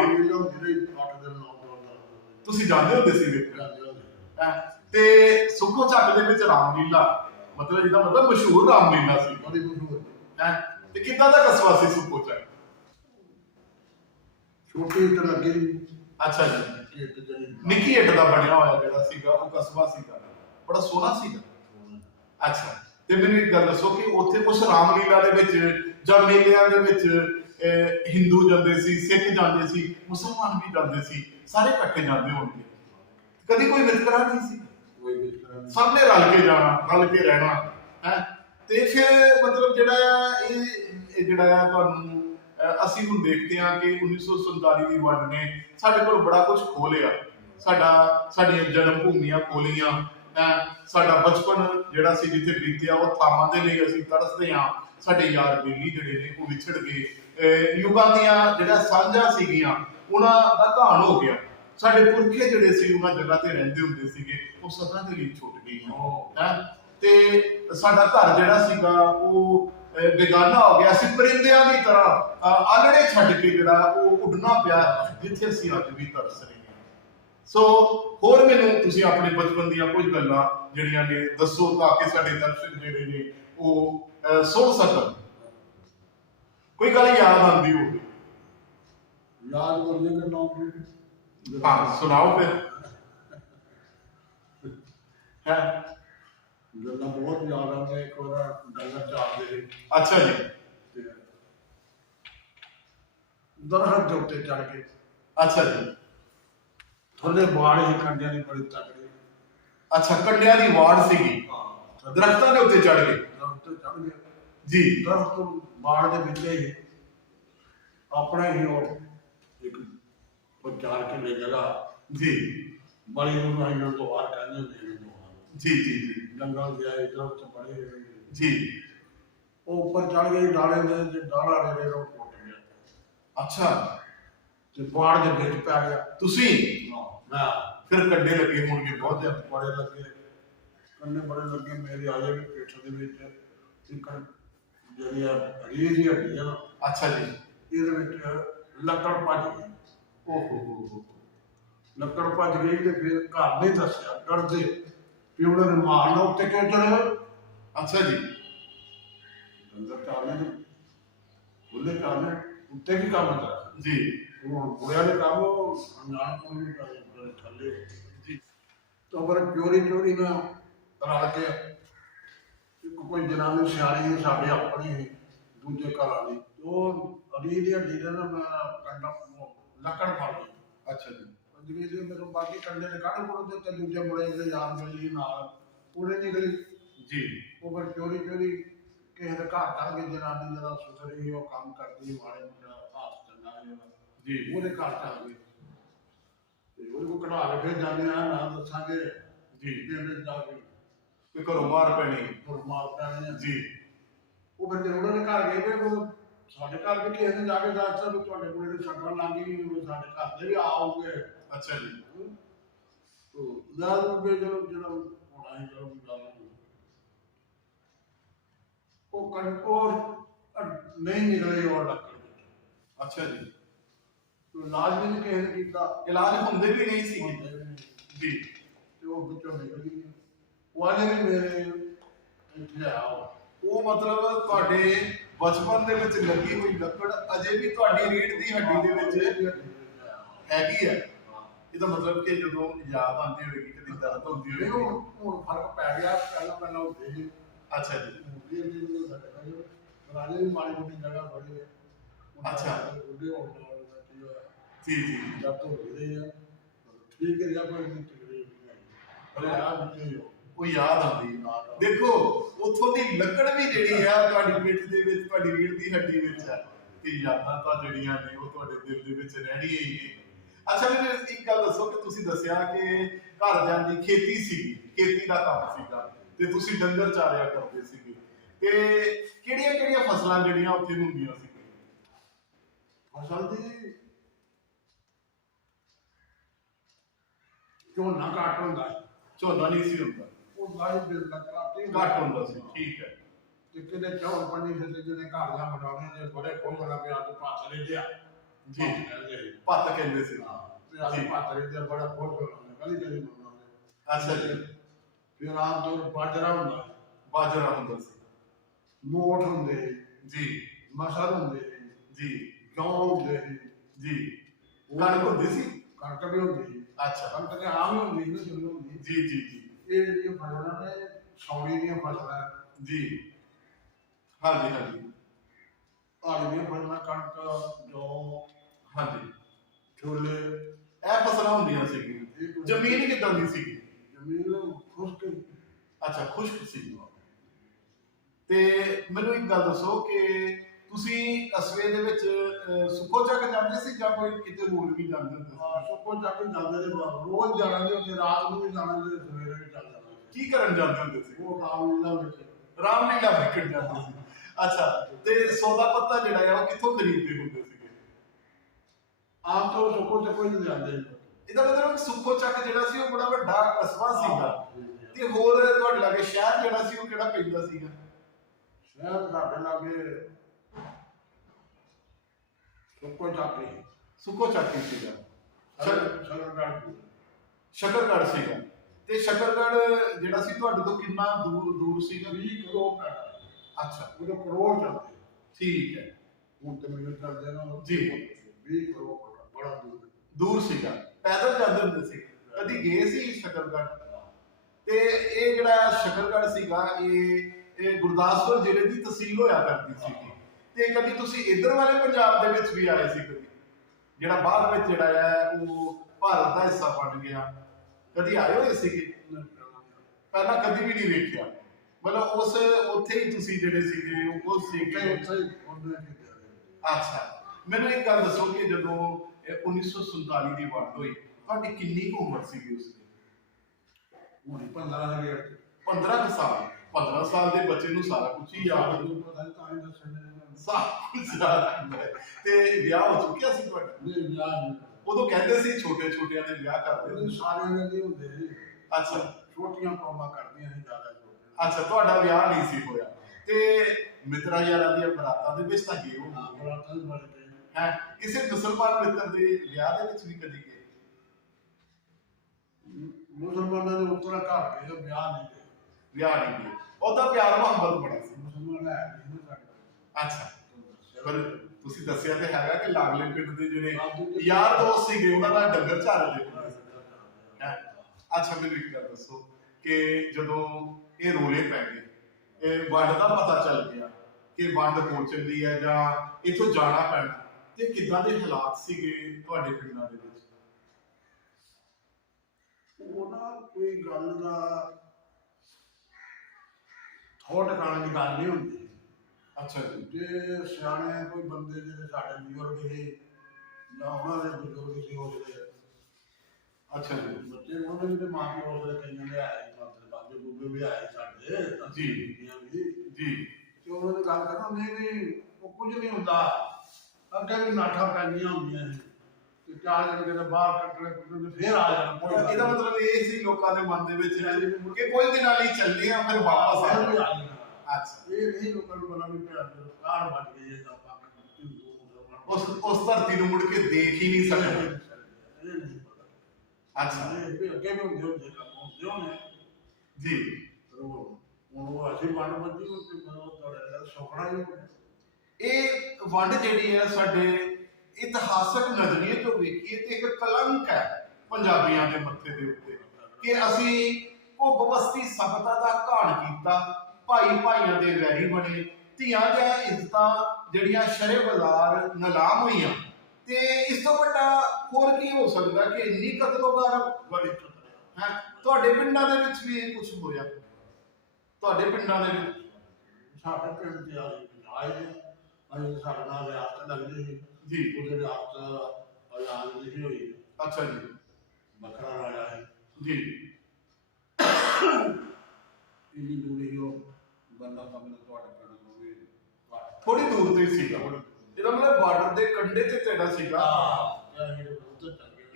ਤੁਸੀਂ ਜਾਂਦੇ ਹੁੰਦੇ ਸੀ ਵੇਖਣ? ਤੇ ਸੁੱਖੋ ਚੱਕ ਦੇ ਵਿੱਚ ਰਾਮਲੀਲਾ, ਮਤਲਬ ਇਹਦਾ ਮਤਲਬ ਮਸ਼ਹੂਰ ਰਾਮਲੀਲਾ ਸੀ, ਬੜੀ ਮਸ਼ਹੂਰ। ਤੇ ਕਿੱਦਾਂ ਦਾ ਕਸਬਾ ਸੀ ਸੁੱਖੋ ਚੱਕ? ਛੋਟੀ ਇੱਟ ਲੱਗੀ। ਅੱਛਾ ਜੀ, ਨਿੱਕੀ ਇੱਟ ਦਾ ਬਣਿਆ ਹੋਇਆ ਜਿਹੜਾ ਸੀਗਾ ਉਹ ਕਸਬਾ ਸੀਗਾ, ਬੜਾ ਸੋਹਣਾ ਸੀਗਾ। ਅੱਛਾ, ਤੇ ਮੈਨੂੰ ਇੱਕ ਗੱਲ ਦੱਸੋ ਕਿ ਉੱਥੇ ਕੁਝ ਰਾਮਲੀਲਾ ਦੇ ਵਿੱਚ ਜਾਂ ਮੇਲਿਆਂ ਦੇ ਵਿੱਚ ਹਿੰਦੂ ਜਾਂਦੇ ਸੀ, ਸਿੱਖ ਜਾਂਦੇ ਸੀ, ਮੁਸਲਮਾਨ ਵੀ ਜਾਂਦੇ ਸੀ, ਸਾਰੇ ਇਕੱਠੇ ਜਾਂਦੇ ਹੋਣਗੇ, ਕਦੀ ਕੋਈ ਵਿਤਕਰਾ ਨਹੀਂ ਸੀ? ਸਭ ਨੇ ਰਲ ਕੇ ਜਾਣਾ, ਰਲ ਕੇ ਰਹਿਣਾ ਹੈ। ਤੇ ਫਿਰ ਮਤਲਬ ਜਿਹੜਾ ਇਹ ਜਿਹੜਾ ਆ ਤੁਹਾਨੂੰ ਅਸੀਂ ਹੁਣ ਦੇਖਦੇ ਹਾਂ ਕਿ 1947 ਦੀ ਵੰਡ ਨੇ ਸਾਡੇ ਕੋਲ ਬੜਾ ਕੁਝ ਖੋਹ ਲਿਆ। ਸਾਡੀਆਂ ਜਨਮ ਭੂਮੀਆਂ ਖੋਲੀਆਂ, ਸਾਡਾ ਬਚਪਨ ਜਿਹੜਾ ਸੀ ਜਿੱਥੇ ਬੀਤਿਆ ਉਹ ਥਾਵਾਂ ਦੇ ਲਈ ਅਸੀਂ ਤਰਸਦੇ ਹਾਂ। ਸਾਡੇ ਯਾਰ ਬੇਲੀ ਜਿਹੜੇ ਨੇ ਉਹ ਵਿਛੜ ਗਏ, ਯੁੱਗਾਂ ਦੀਆਂ ਜਿਹੜਾ ਸਾਂਝਾਂ ਸੀਗੀਆਂ ਉਹਨਾਂ ਦਾ ਘਾਣ ਹੋ ਗਿਆ। ਸਾਡੇ ਪੁਰਖੇ ਜਿਹੜੇ ਸੀ ਉਹਨਾਂ ਜਗ੍ਹਾ ਤੇ ਰਹਿੰਦੇ ਹੁੰਦੇ ਸੀਗੇ, ਉਹ ਸਦਾ ਦੇ ਲਈ ਛੁੱਟ ਗਈਆਂ ਤੇ ਸਾਡਾ ਘਰ ਜਿਹੜਾ ਸੀਗਾ ਉਹ ਬੇਗਾਨਾ ਹੋ ਗਿਆ। ਅਸੀਂ ਪਰਿੰਦਿਆਂ ਦੀ ਤਰ੍ਹਾਂ ਆਲੜੇ ਛੱਡ ਕੇ ਜਿਹੜਾ ਉਹ ਉੱਡਣਾ ਪਿਆ ਜਿੱਥੇ ਅਸੀਂ ਅੱਜ ਵੀ ਤਰਸ ਰਹੇ ਹਾਂ। ਸੋ ਹੋਰ ਮੈਨੂੰ ਤੁਸੀਂ ਆਪਣੇ ਬਚਪਨ ਦੀਆਂ ਕੁਝ ਗੱਲਾਂ ਜਿਹੜੀਆਂ ਨੇ ਦੱਸੋ ਤਾਂ ਕਿ ਸਾਡੇ ਦਰਸ਼ਕ ਜਿਹੜੇ ਨੇ ਉਹ ਸੁਣ ਸਕਣ। ਕੋਈ ਗੱਲ ਯਾਦ ਆਉਂਦੀ ਹੋਵੇ? ਯਾਦ ਕਰੀਏ ਕਿ ਨਾ? ਹਾਂ, ਸੁਣਾਓ ਫਿਰ। ਹੈ ਗੱਲਾਂ ਬਹੁਤ ਯਾਦ ਆਉਂਦੀਆਂ। ਇੱਕ ਵਾਰ ਡੰਗਰ ਚਾਰਦੇ ਸੀ। ਅੱਛਾ ਜੀ, ਦਰਖਤ ਦੇ ਉੱਤੇ ਚੜ ਕੇ। ਅੱਛਾ ਜੀ, ਥੱਲੇ ਬਾੜ ਹੀ ਕੰਡਿਆਂ ਦੀ ਬੜੀ ਤਕੜੀ। ਅੱਛਾ, ਕੰਡਿਆਂ ਦੀ ਵਾੜ ਸੀਗੀ, ਹਾਂ ਦਰਖਤਾਂ ਦੇ ਉੱਤੇ ਚੜ ਗਏ। ਦਰਖਤ ਤੇ ਚੜ ਗਏ। ਜੀ ਦਰਖਤ ਬਾੜ ਦੇ ਵਿੱਚ ਹੀ ਆਪਣਾ ਹੀ ਉਹ ਇੱਕ 4 ਕਿੱਲੇ ਜਗ੍ਹਾ ਜੀ ਬੜੀ ਨੂੰ ਅਸੀਂ ਲੋਕ ਬਾਹਰ ਕਹਿੰਦੇ ਹੁੰਦੇ ਨੇ ਜੀ ਜੀ ਜੀ ਜੰਗਲ ਦੇ ਆਏ ਦਰਖਤ ਬੜੇ ਜੀ। ਉਹ ਉੱਪਰ ਚੜ ਗਏ ਡਾਲੇ ਦੇ ਤੇ ਡਾਲਾ ਦੇ ਉਹ ਟੁੱਟ ਗਿਆ ਅੱਛਾ, ਤੇ ਬਾੜ ਦੇ ਵਿੱਚ ਪੈ ਗਿਆ। ਤੁਸੀਂ ਮੈਂ ਫਿਰ ਕੰਡੇ ਲੱਗੇ ਹੋਣਗੇ ਬਹੁਤ ਜ਼ਿਆਦਾ। ਬੜੇ ਲੱਗੇ ਕੰਨੇ ਬੜੇ ਲੱਗੇ ਮੇਰੇ ਆਲੇ ਵੀ ਪੇਟ ਦੇ ਵਿੱਚ ਇੱਕ ਜਿਹੜੀ ਆ ਰੀਝ ਦੀ ਹੱਡੀ ਆ ਨਾ ਅੱਛਾ ਜੀ। ਇਹਦੇ ਵਿੱਚ ਲੱਕੜ ਭੱਜ ਗਈ। ਓਹੋ ਲੱਕੜ ਭੱਜ ਗਈ ਤੇ ਫਿਰ ਘਰ ਨਹੀਂ ਦੱਸਿਆ ਡਰਦੇ ਵੀ ਉਹਨਾਂ ਨੇ ਮਾਰਨਾ ਉੱਤੇ ਕਿਉਂ ਚੜੇ। ਅੱਛਾ ਜੀ। ਅੰਦਰ ਚਾਲੇ ਨੇ ਬੁੱਲੇ ਚਾਲੇ ਉੱਤੇ ਕੀ ਕੰਮ ਕਰਦਾ ਜੀ ਉਹ ਬੁੜਿਆਂ ਨੇ ਕੰਮ ਅਣਜਾਣ ਕੋਈ ਨਹੀਂ ਕਰਦੇ ਥੱਲੇ ਜੀ। ਤਾਂ ਪਰ ਚੋਰੀ ਨਾ ਰਲ ਕੇ ਇੱਕ ਕੋਈ ਜਨਾਨੀ ਸਿਆਣੀ ਸੀ ਸਾਡੇ ਆਪਣੀ ਸੀ ਦੂਜੇ ਘਰ ਵਾਲੀ ਉਹ ਅੜੀ ਦੀ ਹੱਡੀ ਦਾ ਨਾ ਮੈਂ ਕੰਡਾ ਲੱਕੜ ਫੜ ਲਈ। ਅੱਛਾ ਜੀ। ਜਿਵੇਂ ਜਿਵੇਂ ਮੈਨੂੰ ਬਾਕੀ ਕੰਡੇ ਦੇ ਕੱਢ ਕੋਲ ਤੇ ਦੂਜੇ ਮੁੰਡੇ ਦੇ ਯਾਰ ਮਿਲੀ ਨਾਲ ਉਹਨੇ ਨਿਕਲੀ ਜੀ ਉਹ ਪਰ ਚੋਰੀ ਕਿਸੇ ਦੇ ਘਰ ਚੜ ਕੇ ਜਨਾਨੀ ਜਿਹੜਾ ਸੁਥਰੀ ਸੀ ਉਹ ਕੰਮ ਕਰਦੀ ਮਾੜੇ ਮੁੰਡਾ ਹੱਥ ਚੰਗਾ ਸੀ ਉਹਦਾ ਜੀ ਉਹਦੇ ਘਰ ਚੜ ਗਏ ਤੇ ਉਹਦੇ ਕੋਲ ਕਢਾ ਕੇ ਫਿਰ ਜਾਂਦੇ ਆ ਨਾ ਦੱਸਾਂਗੇ ਜੀ ਪਿੰਡ ਜਾ ਕੇ ਤੇ ਘਰੋਂ ਮਾਰ ਪੈਣੀ। ਫਰਮਾਲ ਪੈਣੇ ਜੀ ਉਹ ਫਿਰ ਜਦੋਂ ਉਹਨਾਂ ਦੇ ਘਰ ਗਏ ਫਿਰ ਉਹ ਸਾਡੇ ਘਰ ਵੀ ਕਿਸੇ ਨੇ ਜਾ ਕੇ ਦੱਸਤਾ ਵੀ ਤੁਹਾਡੇ ਕੋਲ ਇਹਦੇ ਛੱਡਣ ਲੱਗ ਗਈ ਸਾਡੇ ਘਰ ਦੇ ਵੀ ਆਉਗੇ। ਅੱਛਾ ਜੀ। ਤੋ ਲਾਲ ਰੁਪਏ ਜਿਹੜਾ ਹੋਣਾ ਹੈ ਜਦੋਂ ਵੀ ਗੱਲ ਉਹ ਨਹੀਂ ਨਿਕਲੇ ਉਹ ਲੱਕੜ ਵਿੱਚ। ਅੱਛਾ ਜੀ। ਤੋ ਇਲਾਜ ਵੀ ਨਹੀਂ ਕਿਸੇ ਨੇ ਕੀਤਾ। ਇਲਾਜ ਹੁੰਦੇ ਵੀ ਨਹੀਂ ਸੀਗੇ। ਹੁੰਦੇ ਵੀ ਨਹੀਂ। ਜੀ ਤੇ ਉਹ ਵਿੱਚੋਂ ਨਿਕਲ ਗਈ। ਉਹ ਆਲੇ ਵੀ ਮੇਰੇ ਇੱਥੇ ਆਇਆ ਉਹ ਮਤਲਬ ਤੁਹਾਡੇ ਬਚਪਨ ਦੇ ਵਿੱਚ ਲੱਗੀ ਹੋਈ ਲੱਕੜ ਅਜੇ ਵੀ ਤੁਹਾਡੀ ਰੀੜ੍ਹ ਦੀ ਹੱਡੀ ਦੇ ਵਿੱਚ ਹੈਗੀ ਹੈ। ਇਹਦਾ ਮਤਲਬ ਕਿ ਜਦੋਂ ਯਾਦ ਆਉਂਦੀ ਹੋਵੇਗੀ ਕਦੀ ਦਰਦ ਹੁੰਦੀ ਨਹੀਂ ਹੋਵੇਗੀ। ਹੁਣ ਫਰਕ ਪੈ ਗਿਆ ਪਹਿਲਾਂ ਹੁੰਦੇ ਸੀ। ਅੱਛਾ ਜੀ। ਰਾਜੇ ਵੀ ਮਾੜੀ ਮੋਟੀ ਜਗ੍ਹਾ ਬੜੀ ਹੈ। ਅੱਛਾ। ਬੁੱਢੇ ਹੋਣ ਨਾਲ ਕੀ ਹੋਇਆ ਜੀ ਜੀ ਜਦ ਤੋਂ ਹੋ ਰਹੀ ਆ ਠੀਕ ਹੈ ਜਾਂ ਕੋਈ ਨਹੀਂ ਤਕਲੀਫ ਨਹੀਂ ਆਈ ਪਰ ਆ ਵੀ ਉਹ ਯਾਦ ਆਉਂਦੀ ਹੈ। ਦੇਖੋ ਉੱਥੋਂ ਦੀ ਲੱਕੜ ਵੀ ਜਿਹੜੀ ਆ ਤੁਹਾਡੀ ਪਿੱਠ ਦੇ ਵਿੱਚ ਤੁਹਾਡੀ ਰੀੜ੍ਹ ਦੀ ਹੱਡੀ ਵਿੱਚ ਹੈ ਤੇ ਯਾਦਾਂ ਤਾਂ ਜਿਹੜੀਆਂ ਨੇ ਉਹ ਤੁਹਾਡੇ ਦਿਲ ਦੇ ਵਿੱਚ ਰਹਿਣੀਆਂ ਹੀ ਨੇ। ਅੱਛਾ ਮੈਨੂੰ ਇੱਕ ਗੱਲ ਦੱਸੋ ਕਿ ਤੁਸੀਂ ਦੱਸਿਆ ਕਿ ਘਰਦਿਆਂ ਦੀ ਖੇਤੀ ਸੀਗੀ, ਖੇਤੀ ਦਾ ਕੰਮ ਸੀਗਾ ਤੇ ਤੁਸੀਂ ਡੰਗਰ ਚਾਰਿਆ ਕਰਦੇ ਸੀਗੇ ਤੇ ਕਿਹੜੀਆਂ ਫਸਲਾਂ ਜਿਹੜੀਆਂ ਉੱਥੇ ਹੁੰਦੀਆਂ ਸੀ? ਫਸਲ ਦੀ ਝੋਨਾ ਘੱਟ ਹੁੰਦਾ ਝੋਨਾ ਨਹੀਂ ਸੀ ਹੁੰਦਾ, ਉਹ ਬਾਈ ਬਿਲ ਘੱਟ ਘੱਟ ਹੁੰਦਾ ਸੀ। ਠੀਕ ਹੈ ਤੇ ਕਿਤੇ ਚੌਲ ਪੰਨੀ ਦੇ ਜਿਹਨੇ ਘਰ ਦਾ ਬਣਾਉਣੇ ਤੇ ਬੜੇ ਖੁਸ਼ ਹੋਣਾ ਵੀ ਅੱਜ ਪਾਤਰੇ ਜਿਆ ਜੀ। ਭੱਤ ਕਹਿੰਦੇ ਸੀ। ਤੇ ਅੱਜ ਪਾਤਰੇ ਜਿਆ ਬੜਾ ਖੁਸ਼ ਹੋਣਾ ਕਦੀ ਬਣਾਉਂਦੇ। ਅੱਛਾ ਜੀ। ਫਿਰ ਆਮ ਤੌਰ ਬਾਜਰਾ ਹੁੰਦਾ, ਬਾਜਰਾ ਹੁੰਦਾ ਸੀ। ਮੋਠ ਹੁੰਦੇ ਜੀ ਮਸਰ ਹੁੰਦੇ ਜੀ ਜੌਂ ਹੁੰਦੇ ਜੀ। ਕਣਕ ਹੁੰਦੀ ਸੀ। ਕਣਕ ਵੀ ਹੁੰਦੀ। ਅੱਛਾ। ਕਣਕ ਤੇ ਆਮ ਹੀ ਹੁੰਦੀ ਨਾ ਜਿੰਨੀ ਹੁੰਦੀ। ਜੀ ਜੀ ਜੀ ਇਹ ਜਿਹੜੀਆਂ ਫਸਲਾਂ ਨੇ ਸੌਣੀ ਦੀਆਂ ਫਸਲਾਂ ਜੀ। ਹਾਂਜੀ ਹਾਂਜੀ ਆਲੂ ਦੀਆਂ ਫਸਲਾਂ ਕਣਕ ਜੌਂ ਹਾਂਜੀ। ਛੋਲੇ ਇਹ ਫਸਲਾਂ ਹੁੰਦੀਆਂ ਸੀਗੀਆਂ। ਜ਼ਮੀਨ ਕਿੱਦਾਂ ਦੀ ਸੀਗੀ? ਜ਼ਮੀਨ ਖੁਸ਼ਕ ਅੱਛਾ, ਖੁਸ਼ਕ ਸੀ। ਤੇ ਮੈਨੂੰ ਇੱਕ ਗੱਲ ਦੱਸੋ ਕਿ ਤੁਸੀਂ ਕਸਬੇ ਦੇ ਵਿੱਚ ਸੁੱਕੋ ਚੱਕ ਜਾਂਦੇ ਸੀ ਜਾਂ ਕੋਈ ਕਿਤੇ ਹੋਰ ਵੀ ਜਾਂਦੇ ਹੁੰਦੇ ਸੀ? ਸੁੱਕੋ ਚੱਕ ਜਾਂਦੇ ਨੇ ਰੋਜ਼ ਜਾਣਾ ਦੇ ਉੱਥੇ ਰਾਤ ਨੂੰ ਵੀ ਜਾਣਾ ਤੇ ਸਵੇਰੇ ਵੀ ਚੱਲ ਜਾਣਾ। ਕੀ ਕਰਨ ਜਾਂਦੇ ਹੁੰਦੇ ਸੀ? ਉਹ ਰਾਮਲੀਲਾ ਵਿੱਚ ਰਾਮਲੀਲਾ ਵੇਖਣ ਜਾਂਦੇ ਸੀ। ਅੱਛਾ, ਤੇ ਸੌਦਾ ਪੱਤਾ ਜਿਹੜਾ ਆ ਉਹ ਕਿੱਥੋਂ ਖਰੀਦਦੇ ਹੁੰਦੇ ਸੀਗੇ? ਆਮ ਤੌਰ ਸੁੱਕੋ ਚੱਕੋ ਹੀ ਜਾਂਦੇ ਨੇ। ਇਹਦਾ ਮਤਲਬ ਸੁੱਕੋ ਚੱਕ ਜਿਹੜਾ ਸੀ ਉਹ ਬੜਾ ਵੱਡਾ ਕਸਬਾ ਸੀਗਾ ਤੇ ਹੋਰ ਤੁਹਾਡੇ ਲਾਗੇ ਸ਼ਹਿਰ ਜਿਹੜਾ ਸੀ ਉਹ ਕਿਹੜਾ ਪੈਂਦਾ ਸੀਗਾ? ਸ਼ਹਿਰ ਸਾਡੇ ਲਾਗੇ ਸੁੱਕੋ ਚੱਕ ਹੀ ਸੁੱਕੋ ਚੱਕ ਹੀ ਸੀਗਾ। ਸ਼ਕਰਗੜ੍ਹ ਸ਼ਕਰਗੜ੍ਹ ਸੀਗਾ। ਤੇ ਸ਼ਕਰਗੜ੍ਹ ਜਿਹੜਾ ਸੀ ਤੁਹਾਡੇ ਤੋਂ ਕਿੰਨਾ ਦੂਰ ਸੀਗਾ? 20 ਕਰੋੜ ਪੈਣਾ। ਅੱਛਾ, ਉਹਦੇ ਕਰੋੜ ਚੱਲਦੇ ਠੀਕ ਹੈ ਹੁਣ ਤੇ ਮੈਨੂੰ ਚੱਲਦੇ ਨਾ ਜੀ। 20 ਕਰੋੜ ਬੜਾ ਦੂਰ ਸੀਗਾ, ਪੈਦਲ ਜਾਂਦੇ ਹੁੰਦੇ ਸੀ। ਕਦੀ ਗਏ ਸੀ ਸ਼ਕਰਗੜ੍ਹ? ਤੇ ਇਹ ਜਿਹੜਾ ਸ਼ਕਰਗੜ੍ਹ ਸੀਗਾ ਇਹ ਗੁਰਦਾਸਪੁਰ ਜ਼ਿਲ੍ਹੇ ਦੀ ਤਹਿਸੀਲ ਹੋਇਆ ਕਰਦੀ ਸੀਗੀ। ਤੇ ਕਦੀ ਤੁਸੀਂ ਇੱਧਰ ਵਾਲੇ ਪੰਜਾਬ ਦੇ ਵਿੱਚ ਵੀ ਆਏ ਸੀ ਕਦੀ, ਜਿਹੜਾ ਬਾਅਦ ਵਿੱਚ ਜਿਹੜਾ ਹੈ ਉਹ ਭਾਰਤ ਦਾ ਹਿੱਸਾ ਬਣ ਗਿਆ, ਕਦੀ ਆਏ ਹੋਏ ਸੀਗੇ? ਪਹਿਲਾਂ ਕਦੀ ਵੀ ਨਹੀਂ ਵੇਖਿਆ, ਮਤਲਬ ਉਸ ਉੱਥੇ ਹੀ ਤੁਸੀਂ ਜਿਹੜੇ ਸੀਗੇ ਉਹ ਸੀਗੇ। ਅੱਛਾ, ਮੈਨੂੰ ਇੱਕ ਗੱਲ ਦੱਸੋ ਕਿ ਜਦੋਂ 1947 ਦੀ ਵੰਡ ਹੋਈ ਤੁਹਾਡੀ ਕਿੰਨੀ ਕੁ ਉਮਰ ਸੀਗੀ ਉਸ ਦੀ? 15 ਸਾਲ। 15 ਸਾਲ ਦੇ ਬੱਚੇ ਨੂੰ ਸਾਰਾ ਕੁਝ ਹੀ ਯਾਦ, ਸਭ ਕੁਝ ਯਾਦ ਹੁੰਦਾ ਹੈ। ਤੇ ਵਿਆਹ ਹੋ ਚੁੱਕਿਆ ਸੀ ਤੁਹਾਡਾ? ਉਦੋਂ ਕਹਿੰਦੇ ਸੀ ਛੋਟੇ ਛੋਟਿਆਂ ਦੇ ਵਿਆਹ ਕਰਦੇ ਸਾਰਿਆਂ ਦੇ ਨਹੀਂ ਹੁੰਦੇ ਸੀ। ਅੱਛਾ, ਛੋਟੀਆਂ ਕੌਮਾਂ ਕਰਦੀਆਂ ਸੀ ਜ਼ਿਆਦਾ। ਅੱਛਾ, ਤੁਹਾਡਾ ਵਿਆਹ ਨਹੀਂ ਸੀ ਹੋਇਆ ਤੇ ਮਿੱਤਰਾਂ ਯਾਰਾਂ ਦੀਆਂ ਬਰਾਤਾਂ ਦੇ ਵਿੱਚ ਤਾਂ ਗਏ ਹੋ? ਬਰਾਤਾਂ ਵੀ ਬਣ ਗਏ ਹੈ, ਕਿਸੇ ਮੁਸਲਮਾਨ ਮਿੱਤਰ ਦੇ ਵਿਆਹ ਦੇ ਵਿੱਚ ਵੀ ਕਦੀ ਗਏ? ਮੁਸਲਮਾਨਾਂ ਦੇ ਉੱਤਰਾ ਘਰ ਗਏ, ਵਿਆਹ ਨਹੀਂ ਗਏ। ਵਿਆਹ ਨਹੀਂ ਗਏ, ਉਹਦਾ ਪਿਆਰ ਮੁਹੱਬਤ ਬੜਾ ਸੀ। ਮੁਸਲਮਾਨ ਹੈ ਨਹੀਂ ਸਾਡੇ। ਅੱਛਾ, ਪਰ ਤੁਸੀਂ ਦੱਸਿਆ ਤੇ ਹੈਗਾ ਕਿ ਲਾਗਲੇ ਪਿੰਡ ਦੇ ਜਿਹੜੇ ਯਾਰ ਦੋਸਤ ਸੀਗੇ ਉਹਨਾਂ ਦਾ ਡੰਗਰ ਝਾੜਦੇ ਹੁੰਦੇ ਸੀ। ਅੱਛਾ, ਮੈਨੂੰ ਇੱਕ ਗੱਲ ਦੱਸੋ ਕਿ ਜਦੋਂ ਇਹ ਰੋਲੇ ਪੈ ਗਏ, ਇਹ ਵੰਡ ਦਾ ਪਤਾ ਚੱਲ ਗਿਆ ਕਿ ਵੰਡ ਹੋ ਚੱਲੀ ਹੈ ਜਾਂ ਇੱਥੋਂ ਜਾਣਾ ਪੈਣਾ, ਤੇ ਕਿੱਦਾਂ ਦੇ ਹਾਲਾਤ ਸੀਗੇ ਤੁਹਾਡੇ ਪਿੰਡਾਂ ਦੇ ਵਿੱਚ? ਉਹਨਾਂ ਕੋਈ ਗੱਲ ਦਾ ਥੋੜ ਟਿਕਾਣੇ ਦੀ ਗੱਲ ਨਹੀਂ ਹੁੰਦੀ। ਅੱਛਾ ਜੀ। ਜੇ ਸਿਆਣੇ ਕੋਈ ਬੰਦੇ ਜਿਹੜੇ ਸਾਡੇ ਬਜ਼ੁਰਗ ਸੀ ਜਾਂ ਉਹਨਾਂ ਦੇ ਬਜ਼ੁਰਗ ਸੀ ਉਹ ਜਿਹੜੇ ਅੱਛਾ ਜੀ। ਬੱਚੇ ਉਹਨਾਂ ਦੇ ਵੀ ਮਾਂ ਪਿਓ ਦੇ ਕਈਆਂ ਦੇ ਆਏ, ਬਾਬੇ ਬੁੱਬੇ ਵੀ ਆਏ ਸਾਡੇ ਜੀ ਜੀ। ਤੇ ਉਹਨਾਂ ਨੇ ਗੱਲ ਕਰਨਾ ਨਹੀਂ ਉਹ ਕੁਝ ਨਹੀਂ ਹੁੰਦਾ, ਅੱਗੇ ਵੀ ਨਾਠਾਂ ਪੈਂਦੀਆਂ ਹੁੰਦੀਆਂ ਨੇ ਤੇ 4 ਜਣੇ ਦੇ ਬਾਹਰ ਕੱਟਣੇ ਕੁੱਟਣੇ ਫੇਰ ਆ ਜਾਣਾ। ਇਹਦਾ ਮਤਲਬ ਇਹ ਸੀ ਲੋਕਾਂ ਦੇ ਮਨ ਦੇ ਵਿੱਚ ਕਿ ਕੋਈ ਦਿਨਾਂ ਲਈ ਚੱਲੇ ਆ ਫਿਰ ਵਾਪਸ ਆ ਜਾਣਾ। ਅੱਛਾ, ਇਹ ਨਹੀਂ ਲੋਕਾਂ ਨੂੰ ਬਣਾ ਵੀ ਪਿਆ ਕਾਰ ਵੱਜ ਗਈ ਹੈ ਤਾਂ ਉਸ ਧਰਤੀ ਨੂੰ ਮੁੜ ਕੇ ਦੇਖ ਹੀ ਨਹੀਂ ਸਕਦੇ। ਇਹ ਨਹੀਂ ਪਤਾ। ਅੱਛਾ, ਇਹ ਅੱਗੇ ਵੀ ਹੁੰਦੇ ਕੰਮ ਹੁੰਦੇ ਹੋਣੇ ਜੀ। ਉਹ ਅਸੀਂ ਵੰਡ ਬੱਜੀ ਉੱਤੇ ਤੁਹਾਡੇ ਸੁਪਨਾ ਹੀ ਇਹ ਵੰਡ ਜਿਹੜੀ ਹੈ ਸਾਡੇ ਇਤਿਹਾਸਕ ਨਜ਼ਰੀਏ ਤੋਂ ਵੇਖੀਏ ਤੇ ਇੱਕ ਕਲੰਕ ਹੈ ਪੰਜਾਬੀਆਂ ਦੇ ਮੱਥੇ ਦੇ ਉੱਤੇ ਕਿ ਅਸੀਂ ਭੁੱਖ-ਵਸਤੀ ਸਭਤਾ ਦਾ ਘਾਣ ਕੀਤਾ, ਭਾਈ ਭਾਈਆਂ ਦੇ ਵੈਰੀ ਬਣੇ, ਧੀਆਂ ਦੀਆਂ ਇੱਜ਼ਤਾਂ ਜਿਹੜੀਆਂ ਸ਼ਰੇ ਬਾਜ਼ਾਰ ਨਿਲਾਮ ਹੋਈਆਂ, ਤੇ ਇਸ ਤੋਂ ਵੱਡਾ ਹੋਰ ਕੀ ਹੋ ਸਕਦਾ ਕਿ ਇੰਨੀ ਕਤਲੋਗਾਰਤ ਵਾਲੀ ਹੈ। ਤੁਹਾਡੇ ਪਿੰਡਾਂ ਦੇ ਵਿੱਚ ਵੀ ਇਹ ਕੁਝ ਹੋਇਆ? ਤੁਹਾਡੇ ਪਿੰਡਾਂ ਦੇ ਵਿੱਚ? ਸਾਡੇ ਪਿੰਡ ਦੇ ਆਏ ਅਸੀਂ ਸਾਡੇ ਨਾਲ ਰਿਆਸਤ ਲੱਗਦੀ ਸੀ ਜੀ। ਉਹਦੇ ਰਿਆਸਤ ਆਜ਼ਾਦ ਨਹੀਂ ਹੋਈ। ਅੱਛਾ ਜੀ। ਬੱਕਰਾ ਰਾਇਆ ਹੈ ਜੀ। ਇੰਨੀ ਦੂਰੀ ਉਹ ਬੰਦਾ ਸਾਹਮਣੇ ਤੁਹਾਡੇ ਪਿੰਡ ਨੂੰ ਵੀ ਥੋੜੀ ਦੂਰ ਤੇ ਸੀਗਾ। ਇਹਦਾ ਮਤਲਬ ਬਾਰਡਰ ਦੇ ਕੰਢੇ ਤੇ ਤੇੜਾ ਸੀਗਾ।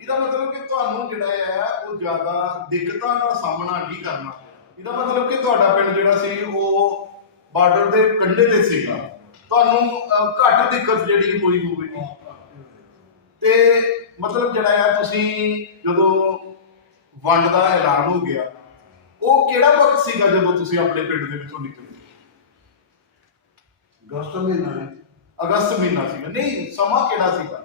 ਇਹਦਾ ਮਤਲਬ ਕਿ ਤੁਹਾਨੂੰ ਜਿਹੜਾ ਹੈ ਉਹ ਜ਼ਿਆਦਾ ਦਿੱਕਤਾਂ ਦਾ ਸਾਹਮਣਾ ਨਹੀਂ ਕਰਨਾ। ਇਹਦਾ ਮਤਲਬ ਕਿ ਤੁਹਾਡਾ ਪਿੰਡ ਜਿਹੜਾ ਸੀ ਉਹ ਬਾਰਡਰ ਦੇ ਕੰਢੇ ਤੇ ਸੀਗਾ, ਤੁਹਾਨੂੰ ਘੱਟ ਦਿੱਕਤ ਜਿਹੜੀ ਹੋਈ ਹੋਵੇਗੀ। ਤੇ ਮਤਲਬ ਜਿਹੜਾ ਹੈ ਤੁਸੀਂ ਜਦੋਂ ਵੰਡ ਦਾ ਐਲਾਨ ਹੋ ਗਿਆ, ਉਹ ਕਿਹੜਾ ਵਕਤ ਸੀਗਾ ਜਦੋਂ ਤੁਸੀਂ ਆਪਣੇ ਪਿੰਡ ਦੇ ਵਿੱਚੋਂ ਨਿਕਲੇ? ਅਗਸਤ ਮਹੀਨਾ ਹੈ। ਅਗਸਤ ਮਹੀਨਾ ਸੀਗਾ? ਨਹੀਂ, ਸਮਾਂ ਕਿਹੜਾ ਸੀਗਾ?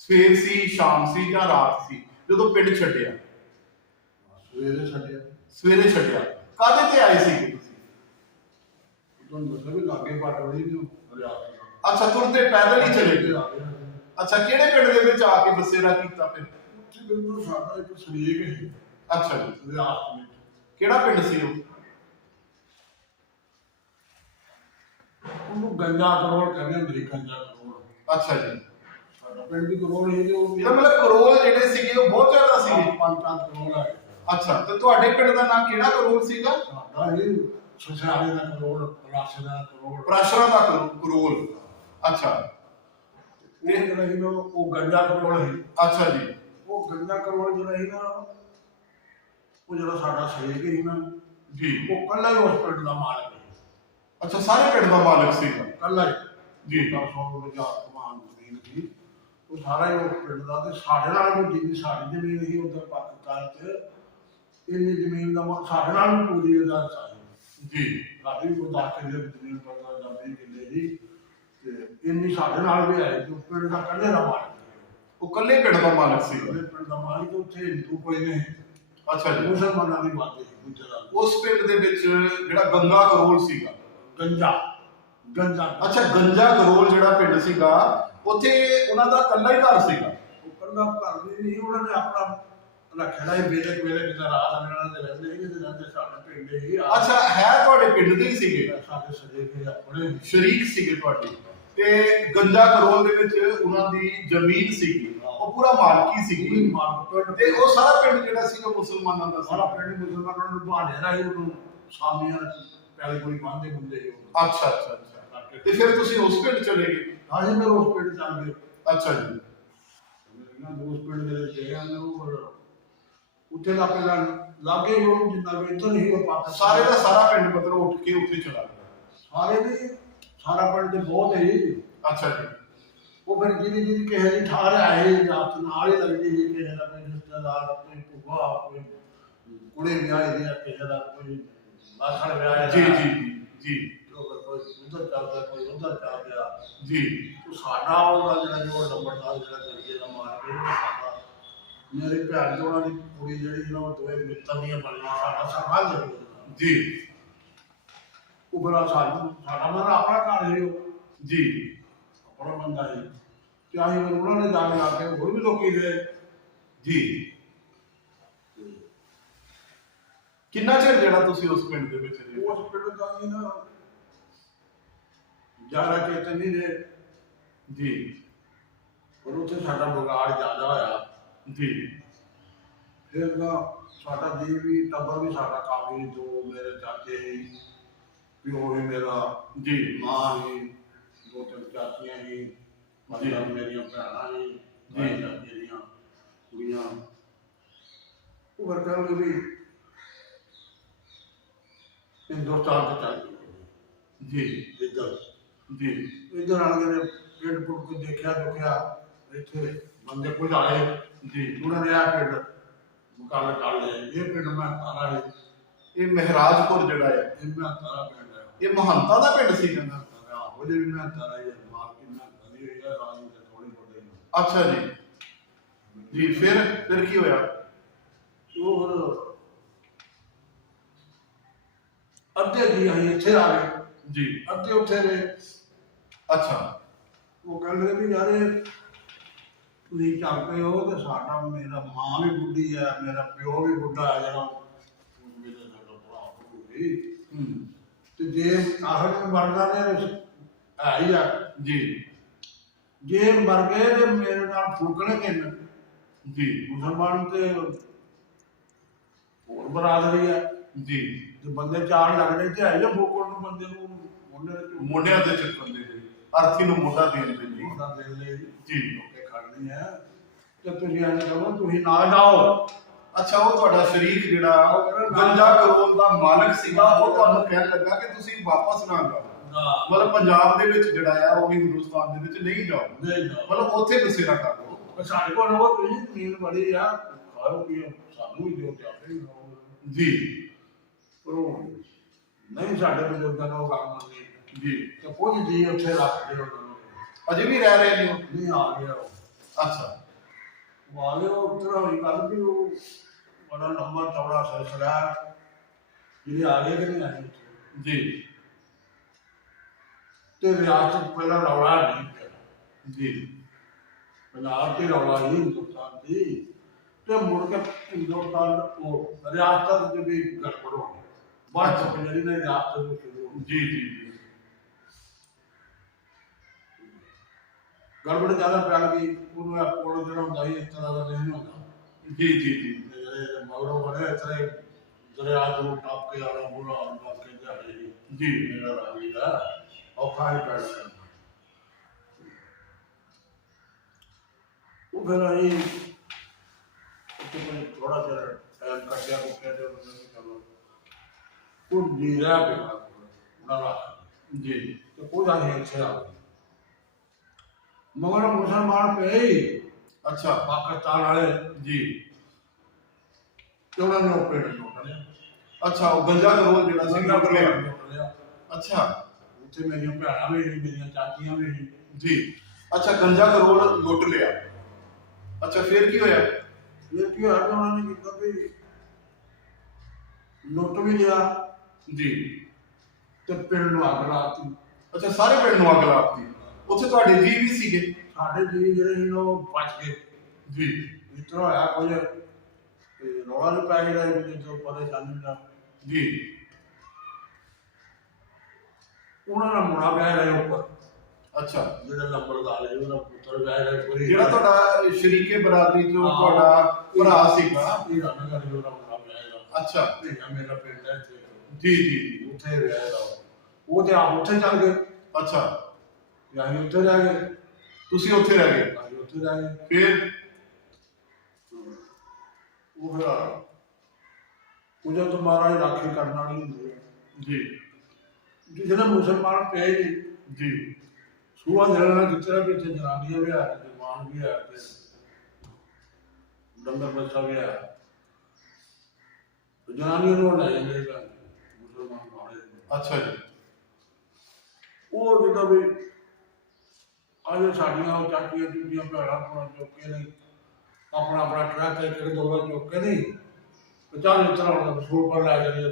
ਸਵੇਰ ਸੀ, ਸ਼ਾਮ ਸੀ ਜਾਂ ਰਾਤ ਸੀ ਜਦੋਂ ਪਿੰਡ ਛੱਡਿਆ? ਸਵੇਰੇ ਛੱਡਿਆ। ਸਵੇਰੇ ਛੱਡਿਆ। ਕਾਹਦੇ ਤੇ ਆਏ ਸੀਗੇ ਤੁਸੀਂ? ਤੁਹਾਨੂੰ ਦੱਸਿਆ ਵੀ ਲਾਗੇ ਬਾਟਵੜੀ ਨੂੰ ਰਿਆਸਤ। ਅੱਛਾ, ਤੁਰਦੇ ਪੈਦਲ ਹੀ ਚਲੇ ਗਏ। ਅੱਛਾ, ਕਿਹੜੇ ਪਿੰਡ ਦੇ ਵਿੱਚ ਆ ਕੇ ਬਸੇਰਾ ਕੀਤਾ ਫਿਰ? ਉੱਥੇ ਬਿਲਕੁਲ ਸਾਡਾ ਇੱਕ ਸਰੀਕ ਸੀ। ਅੱਛਾ ਜੀ। ਰਿਆਸਤ ਵਿੱਚ ਕਿਹੜਾ ਪਿੰਡ ਸੀ ਉਹ? ਉਹਨੂੰ ਗੰਜਾ ਕਰੋੜ ਕਹਿੰਦੇ ਹੁੰਦੇ ਸੀ, ਗੰਜਾ ਕਰੋੜ। ਅੱਛਾ ਜੀ। ਸਾਡਾ ਪਿੰਡ ਵੀ ਕਰੋੜ ਸੀ ਤੇ ਉਹ ਇਹਦਾ ਮਤਲਬ ਕਰੋਲ ਜਿਹੜੇ ਸੀਗੇ ਉਹ ਬਹੁਤ ਜ਼ਿਆਦਾ ਸੀਗੇ। 5-5 ਕਰੋੜ ਆਏ। ਅੱਛਾ, ਤੇ ਤੁਹਾਡੇ ਪਿੰਡ ਦਾ ਨਾਮ ਕਿਹੜਾ ਕਰੋਲ ਸੀਗਾ? ਸਾਡਾ ਇਹ ਸੁਸ਼ਾਲੇ ਦਾ ਕਰੋੜ, ਰਾਸ਼ੇ ਦਾ ਕਰੋੜ, ਪ੍ਰਾਸ਼ਰਾ ਦਾ ਕਰੋਲ। ਅੱਛਾ, ਇਹ ਜਿਹੜਾ ਸੀ ਉਹ ਗੰਜਾ ਕਰੋੜ ਸੀ। ਅੱਛਾ ਜੀ। ਉਹ ਗੰਜਾ ਕਰੋੜ ਜਿਹੜਾ ਸੀ ਨਾ, ਉਹ ਜਿਹੜਾ ਸਾਡਾ ਸਰੀਕ ਸੀ ਨਾ ਜੀ, ਉਹ ਕੱਲਾ ਹੀ ਉਸ ਪਿੰਡ ਦਾ ਮਾਲਕ ਸੀ। ਅੱਛਾ, ਸਾਰੇ ਪਿੰਡ ਦਾ ਮਾਲਕ ਸੀਗਾ? ਕੱਲਾ ਹੀ ਜੀ। 10,000 ਕਮਾਨ ਜ਼ਮੀਨ ਸੀ, ਉਹ ਸਾਰਾ ਹੀ ਉਸ ਪਿੰਡ ਦਾ। ਤੇ ਸਾਡੇ ਨਾਲ ਵੀ ਜਿੰਨੀ ਸਾਡੀ ਜ਼ਮੀਨ ਸੀ ਉਧਰ ਪਾਕਿਸਤਾਨ ਚ, ਇੰਨੀ ਜ਼ਮੀਨ ਦਾ ਸਾਡੇ ਨਾਲ ਵੀ ਪੂਰੀ ਹਜ਼ਾਰ ਸਾਡੀ ਜੀ। ਸਾਡੀ ਵੀ 10 ਕਿੱਲੇ ਜ਼ਮੀਨ ਪੜਦਾ ਜਾਂ 20 ਕਿੱਲੇ ਸੀ, ਤੇ ਇੰਨੀ ਸਾਡੇ ਨਾਲ ਵੀ ਆਏ। ਜੋ ਪਿੰਡ ਦਾ ਕੱਲੇ ਦਾ ਮਾਲਕ ਸੀ, ਉਹ ਕੱਲੇ ਪਿੰਡ ਦਾ ਮਾਲਕ ਸੀਗਾ? ਪਿੰਡ ਦਾ ਮਾਲਕ। ਉੱਥੇ ਹਿੰਦੂ ਕੋਈ ਨਹੀਂ। ਅੱਛਾ ਜੀ। ਮੁਸਲਮਾਨਾਂ ਦੀ ਬਾਤ ਹੈ ਗੁਜਰਾਤ। ਉਸ ਪਿੰਡ ਦੇ ਵਿੱਚ ਜਿਹੜਾ ਗੰਗਾ ਕਰੋਲ ਸੀਗਾ? ਗੰਜਾ। ਅੱਛਾ, ਗੰਜਾ ਕਰੋਲ ਜਿਹੜਾ ਪਿੰਡ ਸੀਗਾ ਉੱਥੇ ਉਹਨਾਂ ਦਾ ਕੱਲਾ ਹੀ ਘਰ ਸੀਗਾ? ਉਹ ਕੱਲਾ ਘਰ ਵੀ ਨਹੀਂ, ਉਹਨਾਂ ਨੇ ਆਪਣਾ ਰੱਖਣਾ ਹੀ ਵੇਲੇ ਵੇਲੇ ਕਿਤੇ ਰਾਤ ਮਿਲਣ ਦੇ ਰਹਿੰਦੇ ਸੀ ਕਿਤੇ ਰਹਿੰਦੇ ਸਾਡੇ ਪਿੰਡ ਹੀ ਅੱਛਾ, ਹੈ ਤੁਹਾਡੇ ਪਿੰਡ ਦੇ ਹੀ ਸੀਗੇ, ਸਾਡੇ ਸਜੇ ਕੇ ਆਪਣੇ ਸ਼ਰੀਕ ਸੀਗੇ ਤੁਹਾਡੇ, ਤੇ ਗੰਜਾ ਕਰੋਲ ਦੇ ਵਿੱਚ ਉਹਨਾਂ ਦੀ ਜ਼ਮੀਨ ਸੀਗੀ, ਉਹ ਪੂਰਾ ਮਾਲਕੀ ਸੀਗੀ, ਤੇ ਉਹ ਸਾਰਾ ਪਿੰਡ ਜਿਹੜਾ ਸੀਗਾ ਮੁਸਲਮਾਨਾਂ ਦਾ ਸਾਰਾ ਪਿੰਡ ਮੁਸਲਮਾਨਾਂ ਨੂੰ ਬਹਾਨੇ ਰਾਹੀਂ ਉਹਨੂੰ ਸਾਮੀਆਂ ਪਹਿਲੇ ਕੋਈ ਬੰਦੇ ਹੁੰਦੇ ਸੀ। ਅੱਛਾ ਅੱਛਾ ਅੱਛਾ, ਤੇ ਫਿਰ ਤੁਸੀਂ ਉਸ ਪਿੰਡ ਚਲੇ ਗਏ? ਹਾਂਜੀ, ਮੈਂ ਉਸ ਪਿੰਡ ਚੱਲ ਗਏ। ਅੱਛਾ ਜੀ, ਮੈਂ ਉਸ ਪਿੰਡ ਦੇ ਵਿੱਚ ਗਏ ਹਨ, ਉੱਥੇ ਦਾ ਪਹਿਲਾਂ ਲਾਗੇ ਹੀ ਉਹ ਜਿੰਨਾ ਵੀ ਇੱਧਰ ਹੀ ਉਹ ਪਾਤਾ ਸਾਰੇ ਦਾ ਸਾਰਾ ਪਿੰਡ ਮਤਲਬ ਉੱਠ ਕੇ ਉੱਥੇ ਚਲਾ ਗਿਆ? ਸਾਰੇ ਦੇ ਸਾਰਾ ਪਿੰਡ ਤੇ ਬਹੁਤ ਹੈ ਜੀ। ਅੱਛਾ ਜੀ, ਉਹ ਫਿਰ ਜਿਹਦੀ ਕਿਸੇ ਦੀ ਠਾਰ ਆਏ ਰਾਤ ਨਾਲ ਹੀ ਲੱਗਦੀ ਸੀ, ਕਿਸੇ ਦਾ ਕੋਈ ਰਿਸ਼ਤੇਦਾਰ, ਕੋਈ ਭੂਆ, ਕੋਈ ਕੁੜੇ ਵਿਆਹ ਦੀ, ਕਿਸੇ ਦਾ ਕੋਈ ਮਾਸੜ ਵਿਆਹ ਜੀ ਜੀ ਜੀ ਕੋਈ ਉਧਰ ਚੱਲਦਾ, ਕੋਈ ਉਧਰ ਚੱਲ ਗਿਆ ਜੀ। ਉਹ ਸਾਡਾ ਉਹਦਾ ਜਿਹੜਾ ਜੋ ਨੰਬਰਦਾਰ ਜਿਹੜਾ ਦਰਜੇ ਦਾ ਮਾਰ ਕੇ ਸਾਡਾ ਮੇਰੀ ਭੈਣ ਜੋੜਾਂ ਦੀ ਕੁੜੀ ਜਿਹੜੀ ਨਾ ਉਹ ਦੋਵੇਂ ਮਿੱਤਰ ਦੀਆਂ ਬਣੀਆਂ, ਸਾਡਾ ਸਰਬੰਧ ਜੀ। ਉਹ ਬੜਾ ਸਾਡਾ ਮਨ ਆਪਣਾ ਘਰ ਸੀ ਉਹ ਜੀ, ਆਪਣਾ ਬੰਦਾ ਸੀ, ਤੇ ਅਸੀਂ ਉਹਨਾਂ ਨੇ ਜਾ ਕੇ ਆ ਕੇ ਹੋਰ ਵੀ ਲੋਕੀ ਗਏ ਜੀ। ਕਿੰਨਾ ਚਿਰ ਜਿਹੜਾ ਤੁਸੀਂ ਉਸ ਪਿੰਡ ਦੇ ਵਿੱਚ ਰਹੇ? ਉਸ ਪਿੰਡ ਦਾ ਹੀ ਨਾ ਜਾਰਾ ਚੇਤੇ ਨਹੀਂ ਰਹੇ ਜੀ, ਪਰ ਉੱਥੇ ਸਾਡਾ ਵਿਗਾੜ ਜ਼ਿਆਦਾ ਹੋਇਆ ਜੀ ਫਿਰ ਨਾ ਸਾਡਾ ਜੀ ਵੀ ਟੱਬਰ ਵੀ ਸਾਡਾ ਕਾਫੀ, ਦੋ ਮੇਰੇ ਚਾਚੇ ਸੀ, ਪਿਓ ਵੀ ਮੇਰਾ, ਜੀ ਮਾਂ ਸੀ, ਦੋ ਤਿੰਨ ਚਾਚੀਆਂ ਸੀ, ਮਤਲਬ ਮੇਰੀਆਂ ਭੈਣਾਂ ਸੀ, ਭਾਈ ਚਾਚੇ ਦੀਆਂ ਕੁੜੀਆਂ। ਉਹ ਫਿਰ ਕਹਿੰਦੇ ਵੀ ਹਿੰਦੁਸਤਾਨ ਤੇ ਚੱਲ ਜੀ ਇੱਧਰ ਜੀ ਇੱਧਰ ਆਣ ਕੇ ਪਿੰਡ ਪੁੱਟ ਕੇ ਦੇਖਿਆ ਦੁਖਿਆ, ਇੱਥੇ ਬੰਦੇ ਕੁਝ ਆਏ ਜੀ। ਉਹਨਾਂ ਨੇ ਆ ਪਿੰਡ ਮੁਕਾਬਲਾ ਕਰ ਲਿਆ। ਇਹ ਪਿੰਡ ਮੈਂ ਤਾਰਾ ਹੈ, ਇਹ ਮਹਿਰਾਜਪੁਰ ਜਿਹੜਾ ਹੈ, ਇਹ ਮੈਂ ਤਾਰਾ ਪਿੰਡ ਹੈ, ਇਹ ਮਹੰਤਾ ਦਾ ਪਿੰਡ ਸੀ ਕਹਿੰਦਾ? ਉਹਦੇ ਵੀ ਮੈਂ ਤਾਰਾ ਹੀ ਮਾਰ ਕੇ ਮੈਂ ਕਦੀ ਹੋਈ ਹੈ ਰਾਜ ਦੇ ਥੋੜੀ ਬੋਲੇ। ਅੱਛਾ ਜੀ ਜੀ। ਫਿਰ ਕੀ ਹੋਇਆ? ਉਹ ਫਿਰ ਅੱਧੇ ਜੀ ਅਸੀਂ ਇੱਥੇ ਆ ਗਏ ਜੀ, ਅੱਧੇ ਉੱਥੇ ਗਏ। ਅੱਛਾ। ਉਹ ਕਹਿੰਦੇ ਵੀ ਯਾਰ ਤੁਸੀਂ ਚੱਲ ਪਏ ਹੋ ਤੇ ਸਾਡਾ ਮੇਰਾ ਮਾਂ ਵੀ ਬੁੱਢੀ ਹੈ, ਮੇਰਾ ਪਿਓ ਵੀ ਬੁੱਢਾ ਹੈ, ਜਿਹੜਾ ਮੇਰੇ ਸਾਡਾ ਭਰਾ ਹੋ ਗਈ ਤੇ ਜੇ ਆਖਰ ਮਰਦਾ ਨੇ ਹੈ ਹੀ ਆ ਜੀ ਜੇ ਮਰ ਗਏ ਤੇ ਮੇਰੇ ਨਾਲ ਫੂਕਣੇ ਕਿੰਨ ਜੀ ਮੁਸਲਮਾਨ ਤੇ ਹੋਰ ਬਰਾਦਰੀ ਹੈ ਜੀ। ਤੇ ਬੰਦੇ ਚਾਰ ਲੱਗਦੇ ਤੇ ਹੈ ਜਾਂ ਫੂਕਣ ਨੂੰ ਬੰਦੇ ਨੂੰ ਮੋਢਿਆਂ ਤੇ ਚੱਕਣ ਦੇ ਲਈ, ਅਰਥੀ ਨੂੰ ਮੋਢਾ ਦੇਣ ਦੇ ਲਈ ਮੋਢਾ ਦੇਣ ਲਈ ਜੀ ਲੋਕੇ ਖੜਨੀ ਹੈ। ਤੇ ਤੁਸੀਂ ਅੱਜ ਕਹੋ ਤੁਸੀਂ ਨਾ ਜਾਓ। ਅੱਛਾ, ਉਹ ਤੁਹਾਡਾ ਸ਼ਰੀਕ ਜਿਹੜਾ ਗੰਜਾ ਕਰੋਲ ਦਾ ਮਾਲਕ ਸੀਗਾ, ਉਹ ਤੁਹਾਨੂੰ ਕਹਿਣ ਲੱਗਾ ਕਿ ਤੁਸੀਂ ਵਾਪਸ ਨਾ ਜਾਓ, ਮਤਲਬ ਪੰਜਾਬ ਦੇ ਵਿੱਚ ਜਿਹੜਾ ਆ ਉਹ ਵੀ ਹਿੰਦੁਸਤਾਨ ਦੇ ਵਿੱਚ ਨਹੀਂ ਜਾਓ, ਮਤਲਬ ਉੱਥੇ ਬਸੇਰਾ ਕਰ ਲਓ। ਸਾਡੇ ਕੋਲ ਰਹੋ, ਤੁਸੀਂ ਜ਼ਮੀਨ ਬੜੀ ਆ, ਖਾਓ ਪੀਓ, ਸਾਨੂੰ ਵੀ ਦਿਓ ਤੇ ਆਪੇ ਵੀ ਖਾਓ ਜੀ। ਪਰ ਨਹੀਂ ਸਾਡੇ ਬਜ਼ੁਰਗਾਂ ਦਾ ਉਹ ਕੰਮ ਮੰਨੀ ਜੀ, ਤੇ ਕੁਝ ਜੀ ਉੱਥੇ ਰੱਖ ਗਏ ਉਹਨਾਂ ਨੂੰ, ਅਜੇ ਵੀ ਰਹਿ ਰਹੇ ਨੇ? ਨਹੀਂ ਆ ਗਿਆ ਉਹ। ਅੱਛਾ, ਉਹ ਆ ਗਿਆ ਉਹ ਤਰ੍ਹਾਂ ਹੋਈ ਗੱਲ ਵੀ ਉਹ ਬੜਾ ਲੰਬਾ ਚੌੜਾ ਸਿਲਸਿਲਾ ਜਿਹੜੇ ਆ ਗਏ ਕਿ ਨਹੀਂ ਆਏ ਉੱਥੇ। ਜੀ ਤੇ ਰਿਆਸਤ ਪਹਿਲਾਂ ਰੌਲਾ ਨਹੀਂ ਪਿਆ ਜੀ। ਪੰਜਾਬ ਤੇ ਰੌਲਾ ਹੀ ਹਿੰਦੁਸਤਾਨ ਦੀ, ਤੇ ਮੁੜ ਕੇ ਹਿੰਦੁਸਤਾਨ ਉਹ ਰਿਆਸਤ ਦੇ ਵੀ ਗੜਬੜ ਹੋ ਗਈ। ਬਾਅਦ ਚ ਜਿਹੜੀ ਨੇ ਰਿਆਸਤ ਨੂੰ ਸ਼ੁਰੂ ਹੋ ਜੀ ਜੀ ਜੀ। ਗੜਬੜ ਜ਼ਿਆਦਾ ਪੈ ਗਈ, ਉਹਨੂੰ ਇਹ ਪੁਲ ਜਿਹੜਾ ਹੁੰਦਾ ਸੀ ਇਸ ਤਰ੍ਹਾਂ ਦਾ ਨਹੀਂ ਹੁੰਦਾ। ਜੀ ਜੀ ਜੀ। ਜਿਹੜੇ ਮਗਰੋਂ ਬਣੇ ਇਸ ਤਰ੍ਹਾਂ ਦਰਿਆ ਤੋਂ ਟੱਪ ਕੇ ਆਣਾ ਬੁਰਾ ਹੁੰਦਾ ਕਿ ਦਿਹਾੜੇ ਜੀ ਮੇਰਾ ਰਾਵੀ ਦਾ ਔਖਾ ਹੀ ਪੈਣਾ। ਉਹ ਫਿਰ ਅਸੀਂ ਉੱਥੇ ਥੋੜਾ ਜਿਹਾ ਟਾਈਮ ਕੱਢਿਆ ਕੁੱਟਿਆ ਤੇ ਉਹਨਾਂ ਨੇ ਚਲੋ ਉਹ ਜੀ ਰਿਹਾ ਪਿਆ ਉਹਨਾਂ ਦਾ ਜੀ। ਤੇ ਉਹਦਾ ਨਹੀਂ ਇੱਥੇ ਆ ਗਏ ਮਗਰ ਮੁਸਲਮਾਨ ਪਏ ਅੱਛਾ, ਪਾਕਿਸਤਾਨ ਵਾਲੇ ਜੀ। ਤੇ ਉਹਨਾਂ ਨੇ ਉਹ ਪਿੰਡ ਲੁੱਟ ਲਿਆ। ਅੱਛਾ, ਉਹ ਗੰਜਾ ਕਰੋਲ ਜਿਹੜਾ ਸੀ ਲੁੱਟ ਲਿਆ? ਲੁੱਟ ਲਿਆ। ਅੱਛਾ ਉੱਥੇ ਮੇਰੀਆਂ ਭੈਣਾਂ ਵੀ ਸੀ, ਮੇਰੀਆਂ ਚਾਚੀਆਂ ਵੀ ਸੀ। ਜੀ। ਅੱਛਾ, ਗੰਜਾ ਕਰੋਲ ਲੁੱਟ ਲਿਆ। ਅੱਛਾ, ਫਿਰ ਕੀ ਹੋਇਆ? ਫਿਰ ਕੀ ਹੋਇਆ, ਉਹਨਾਂ ਨੇ ਕੀਤਾ ਵੀ ਲੁੱਟ ਵੀ ਲਿਆ ਜੀ। ਤੇ ਪਿੰਡ ਨੂੰ ਅੱਗ ਲਾਤੀ। ਅੱਛਾ, ਸਾਰੇ ਪਿੰਡ ਨੂੰ ਅੱਗ ਲਾਤੀ? ਉੱਥੇ ਤੁਹਾਡੇ ਜੀ ਵੀ ਸੀਗੇ? ਸਾਡੇ ਜੀ ਜਿਹੜੇ ਸੀ ਉਹ ਬਚ ਗਏ। ਜੀ। ਇਸ ਤਰ੍ਹਾਂ ਹੋਇਆ ਕੁਝ ਰੌਲਾ ਨਹੀਂ ਪੈ ਰਿਹਾ ਵੀ ਜੋ ਪਰੇਸ਼ਾਨੀ ਦਾ ਜੀ ਉਹਨਾਂ ਦਾ ਮੁੰਡਾ ਵਿਆਹ ਰਿਹਾ ਉੱਪਰ ਅੱਛਾ ਜਿਹੜਾ ਲੰਬੜਦਾਰ ਹੈ ਉਹਦਾ ਪੁੱਤਰ ਵਿਆਹ ਰਿਹਾ ਪੂਰੀ ਜਿਹੜਾ ਤੁਹਾਡਾ ਸ਼ਰੀਕੇ ਬਰਾਦਰੀ ਚੋਂ ਤੁਹਾਡਾ ਭਰਾ ਸੀਗਾ ਇਹ ਰਾਣਾ ਦਾ ਉਹਦਾ ਮੁੰਡਾ ਵਿਆਹ ਰਿਹਾ ਅੱਛਾ ਇਹ ਮੇਰਾ ਪਿੰਡ ਹੈ ਇੱਥੇ ਜੀ ਜੀ ਉੱਥੇ ਵਿਆਹ ਰਿਹਾ ਉਹ ਤੇ ਆਪ ਉੱਥੇ ਚੱਲ ਗਏ ਅੱਛਾ ਜਾਂ ਉੱਥੇ ਰਹਿ ਗਏ ਤੁਸੀਂ ਉੱਥੇ ਰਹਿ ਗਏ ਅਸੀਂ ਉੱਥੇ ਰਹਿ ਗਏ ਫਿਰ ਉਹ ਫਿਰ ਉਹਦਾ ਤੋਂ ਮਹਾਰਾਜ ਰਾਖੀ ਕਰਨ ਵਾਲੀ ਹੁੰਦੀ ਹੈ ਜੀ ਜਿਹਨਾਂ ਮੁਸਲਮਾਨ ਪਏ ਜੀ ਜੀ ਸੂਆ ਦੇਣਾ ਜਿੱਤਰਾ ਵੀ ਇੱਥੇ ਜਨਾਨੀਆਂ ਵੀ ਆ ਤੇ ਜਵਾਨ ਵੀ ਆ ਤੇ ਡੰਗਰ ਬੱਚਾ ਵੀ ਆ ਜਨਾਨੀਆਂ ਨੂੰ ਲੈ ਜਾਂਦੇ ਸਨ ਮੁਸਲਮਾਨ ਬਾੜੇ ਅੱਛਾ ਜੀ ਉਹ ਜਿੱਦਾਂ ਵੀ ਅੱਜ ਸਾਡੀਆਂ ਉਹ ਚਾਚੀਆਂ ਚੂਚੀਆਂ ਭੈਣਾਂ ਆਪਣਾ ਚੁੱਕੇ ਨੇ ਆਪਣਾ ਆਪਣਾ ਟਰੱਕ ਇੱਕ ਦੋ ਵਾਰ ਚੁੱਕੇ ਨਹੀਂ ਤੇ ਚੱਲ ਇਸ ਤਰ੍ਹਾਂ ਹੁਣ ਸੂਰ ਪਰ ਲੈ ਜਾਂਦੇ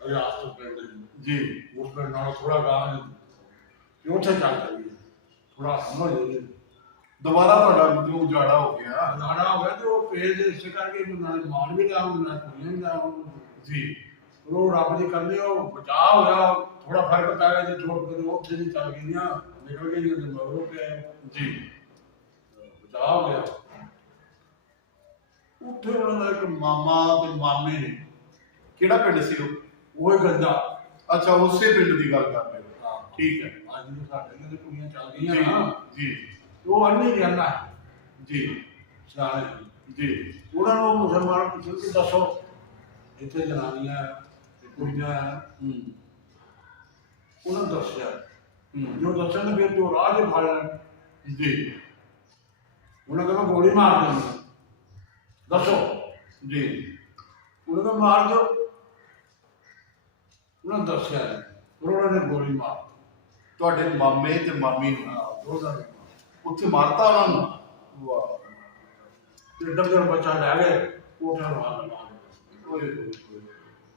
ਰਿਆਸਤ ਤੋਂ ਪਿੰਡ ਜੀ ਉਸ ਪਿੰਡ ਨਾਲ ਥੋੜਾ ਗਾਂ ਤੇ ਉੱਥੇ ਚੱਲ ਚੱਲੀਏ ਥੋੜਾ ਸਮਝ ਹੋ ਦੁਬਾਰਾ ਤੁਹਾਡਾ ਮਤਲਬ ਉਜਾੜਾ ਹੋ ਗਿਆ ਨਾੜਾ ਹੋ ਗਿਆ ਤੇ ਉਹ ਪੇਜ ਇਸੇ ਕਰਕੇ ਨਾਲੇ ਮਾਰ ਵੀ ਲਿਆ ਉਹਨਾਂ ਕੁੜੀਆਂ ਵੀ ਲਿਆ ਜੀ ਉਹ ਰੱਬ ਦੀ ਕਰਨੀ ਉਹ ਬਚਾਅ ਹੋਇਆ ਥੋੜਾ ਫਰਕ ਪੈ ਗਿਆ ਜੇ ਛੋੜ ਕੇ ਉੱਥੇ ਦੀ ਚੱਲ ਗਈਆਂ ਨਿਕਲ ਗਈਆਂ ਤੇ ਮਗਰੋਂ ਪਿਆ ਜੀ ਬਚਾਅ ਹੋ ਗਿਆ ਉੱਥੇ ਉਹਨਾਂ ਦਾ ਇੱਕ ਮਾਮਾ ਤੇ ਮਾਮੀ ਨੇ ਕਿਹੜਾ ਪਿੰਡ ਸੀ ਉਹ ਉਹ ਗੰਦਾ ਅੱਛਾ ਉਸੇ ਪਿੰਡ ਦੀ ਗੱਲ ਕਰ ਰਹੇ ਹੋ ਠੀਕ ਹੈ ਅੱਜ ਵੀ ਸਾਡੇ ਨਾਲ ਕੁੜੀਆਂ ਚੱਲ ਜੀ ਗਈਆਂ ਨਾ ਜੀ ਉਹ ਅੰਨੀ ਰਹਿੰਦਾ ਜੀ ਸਿਆਣੇ ਜੀ ਉਹਨਾਂ ਨੂੰ ਮੁਸਲਮਾਨ ਪੁੱਛਣ ਕਿ ਦੱਸੋ ਇੱਥੇ ਜਨਾਨੀਆਂ ਤੇ ਕੁੜੀਆਂ ਉਹਨਾਂ ਨੂੰ ਦੱਸਿਆ ਜੋ ਦੱਸਣ ਦੇ ਫਿਰ ਜੋ ਰਾਹ ਦੇ ਫੜ ਲੈਣ ਜੀ ਉਹਨਾਂ ਕਹਿੰਦਾ ਗੋਲੀ ਮਾਰ ਦੇਣੀ ਦੱਸੋ ਜੀ ਉਹਨਾਂ ਦਾ ਮਾਰ ਦਿਓ ਉਹਨਾਂ ਨੇ ਦੱਸਿਆ ਫਿਰ ਉਹਨਾਂ ਨੇ ਗੋਲੀ ਮਾਰ ਤੁਹਾਡੇ ਮਾਮੇ ਤੇ ਮਾਮੀ ਨੂੰ ਦੋਨਾਂ ਨੇ ਉੱਥੇ ਮਾਰਤਾ ਉਹਨਾਂ ਨੂੰ ਵਾਹ ਤੇ ਡੰਗਰ ਬੱਚਾ ਲੈ ਗਏ ਕੋਠਾ ਮਾਰ ਲਗਾ ਓਏ ਹੋਏ ਹੋਏ।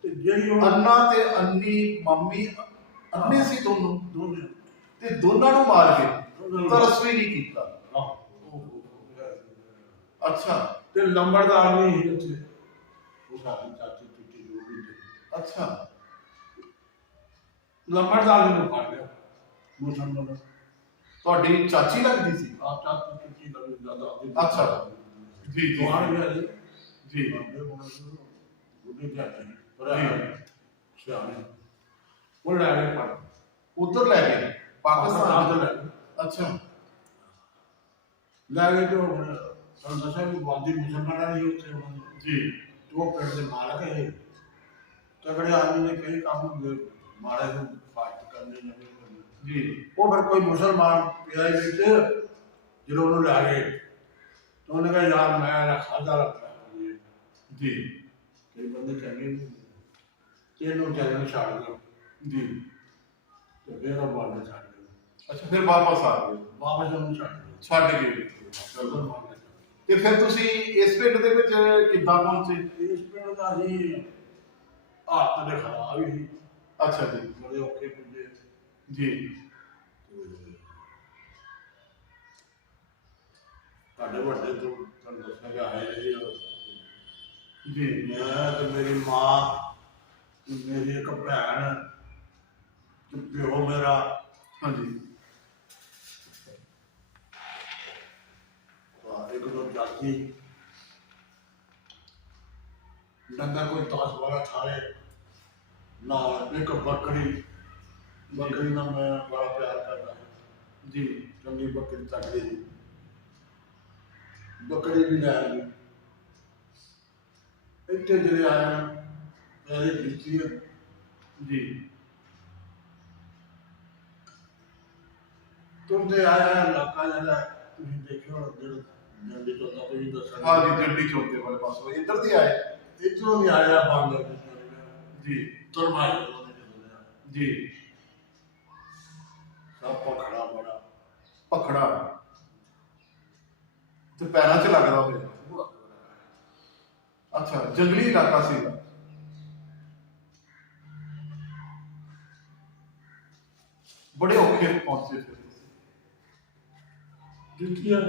ਤੇ ਜਿਹੜੀ ਉਹ ਅੰਨਾ ਤੇ ਅੰਨੀ ਮੰਮੀ ਅੰਨੇ ਸੀ ਦੋਨੋਂ ਦੋਨੇ ਤੇ ਦੋਨਾਂ ਨੂੰ ਮਾਰ ਕੇ ਤਰਸ ਵੀ ਨਹੀਂ ਕੀਤਾ ਅੱਛਾ ਤੇ ਲੰਬੜਦਾਰ ਨਹੀਂ ਸੀ ਉੱਥੇ ਉਹ ਸਾਡੀ ਚਾਚੀ ਚੁੱਟੀ ਜੋ ਵੀ ਸੀ ਅੱਛਾ ਲੰਬੜਦਾਰ ਨੇ ਫੜ ਲਿਆ ਮੁਸਲਮਾਨ ਤੁਹਾਡੀ ਚਾਚੀ ਲੱਗਦੀ ਸੀ ਆਪ ਚਾਚੀ ਚੁੱਟੀ ਦਾ ਜ਼ਿਆਦਾ ਅੱਛਾ ਜੀ ਜੀ ਜਵਾਨ ਗਿਆ ਜੀ ਜੀ ਬੁੱਢੇ ਜਾਂਦੇ ਪਰ ਸਿਆਣੇ ਉਹ ਲੈ ਗਏ ਫੜ ਉਧਰ ਲੈ ਗਏ ਪਾਕਿਸਤਾਨ ਤੋਂ ਲੈ ਗਏ ਅੱਛਾ ਲੈ ਗਏ ਜੋ ਸਾਨੂੰ ਦੱਸਿਆ ਵੀ ਬਾਦੀ ਮੁਸਲਮਾਨਾਂ ਨੇ ਉੱਥੇ ਉਹਨਾਂ ਨੇ ਜੀ ਜੋ ਪਿੰਡ ਦੇ ਮਾਲਕ ਹੈ ਤਗੜੇ ਆਦਮੀ ਨੇ ਕਈ ਕੰਮ ਹੁੰਦੇ ਮਾੜੇ ਨੂੰ ਫਾਇਦ ਕਰਨੇ ਨੇ ਜੀ ਉਹ ਫਿਰ ਕੋਈ ਮੁਸਲਮਾਨ ਪਿਆ ਹੀ ਵਿੱਚ ਜਦੋਂ ਉਹਨੂੰ ਲੈ ਗਏ ਤਾਂ ਉਹਨੇ ਕਿਹਾ ਯਾਰ ਮੈਂ ਖਾਦਾ ਰੱਖਿਆ ਜੀ ਕਈ ਬੰਦੇ ਚੰਗੇ ਨਹੀਂ ਤੇ ਇਹਨੂੰ ਚੱਲਣ ਛੱਡ ਦਿਓ ਜੀ ਤੇ ਫਿਰ ਉਹ ਬਾਹਰ ਛੱਡ ਦਿਓ ਅੱਛਾ ਫਿਰ ਵਾਪਸ ਆ ਗਏ ਵਾਪਸ ਉਹਨੂੰ ਛੱਡ ਦਿਓ ਛੱਡ ਗਏ ਚਲੋ ਮਾਰ ਤੇ ਫਿਰ ਤੁਸੀਂ ਇਸ ਪਿੰਡ ਦੇ ਵਿੱਚ ਕਿੱਦਾਂ ਪਹੁੰਚੇ ਇਸ ਪਿੰਡ ਦਾ ਜੀ ਹਾਲਤ ਦੇ ਖਰਾਬ ਹੀ ਸੀ ਅੱਛਾ ਜੀ ਬੜੇ ਔਖੇ ਪੁੱਜੇ ਜੀ ਸਾਡੇ ਵੱਡੇ ਤੋਂ ਤੁਹਾਨੂੰ ਦੱਸਿਆ ਕਿ ਆਏ ਨੇ ਜੀ ਮੈਂ ਤੇ ਮੇਰੀ ਮਾਂ ਤੇ ਮੇਰੀ ਇੱਕ ਭੈਣ ਤੇ ਪਿਓ ਮੇਰਾ ਹਾਂਜੀ ਇੱਕ ਦੋ ਚਾਚੀ ਡੰਗਰ ਕੋਈ 10-12 ਥਾਲੇ ਨਾਲ ਇੱਕ ਬੱਕਰੀ ਨਾਲ ਮੈਂ ਬੜਾ ਪਿਆਰ ਕਰਦਾ ਜੀ ਚੰਗੀ ਬੱਕਰੀ ਤੱਕਦੀ ਸੀ ਬੱਕਰੀ ਵੀ ਲੈ ਆਈ ਇੱਥੇ ਜਿਹੜੇ ਆਇਆ ਪਹਿਲੇ ਕੀਤੀ ਜੀ ਤੁਰਦੇ ਆਇਆ ਇਲਾਕਾ ਜਿਹੜਾ ਤੁਸੀਂ ਦੇਖਿਓ ਜਿਹੜਾ ਜੰਡੀ ਤੋਂ ਤਾਂ ਤੁਸੀਂ ਦੱਸਣਾ ਹਾਂ ਜੀ ਜੰਡੀ ਚੌਕ ਦੇ ਵਾਲੇ ਪਾਸੋਂ ਇੱਧਰ ਦੀ ਆਏ ਇੱਧਰੋਂ ਵੀ ਆਇਆ ਬਾਂਗਰ ਜੀ ਤੁਰਮਾਈ ਜੀ ਸਭ ਪਖੜਾ ਬੜਾ ਪਖੜਾ ਤੇ ਪੈਰਾਂ 'ਚ ਲੱਗਦਾ ਹੋਵੇ ਅੱਛਾ ਜੰਗਲੀ ਇਲਾਕਾ ਸੀ ਬੜੇ ਔਖੇ ਪਹੁੰਚੇ ਫਿਰ ਦਿੱਤੀਆਂ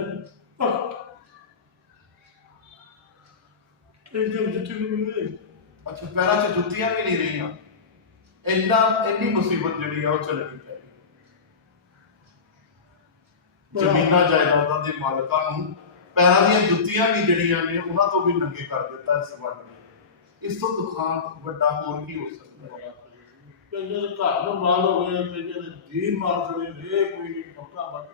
जब जितने को मिले ਅੱਛਾ ਪੈਰਾਂ 'ਚ ਜੁੱਤੀਆਂ ਵੀ ਨਹੀਂ ਰਹੀਆਂ। ਇੰਨੀ ਮੁਸੀਬਤ ਜਿਹੜੀ ਆ ਉਹ ਚੱਲਣੀ ਪੈ ਗਈ। ਜ਼ਮੀਨਾਂ ਜਾਇਦਾਦਾਂ ਦੇ ਮਾਲਕਾਂ ਨੂੰ ਪੈਰਾਂ ਦੀਆਂ ਜੁੱਤੀਆਂ ਵੀ ਜਿਹੜੀਆਂ ਨੇ ਉਹਨਾਂ ਤੋਂ ਵੀ ਨੰਗੇ ਕਰ ਦਿੱਤਾ ਇਸ ਵੰਡ ਨੇ। ਇਸ ਤੋਂ ਦੁਖਾਂਤ ਵੱਡਾ ਹੋਰ ਕੀ ਹੋ ਸਕਦਾ ਹੈ? कई घर में माल हो गए, कई दीन मार चले ये कोई नहीं पक्का बात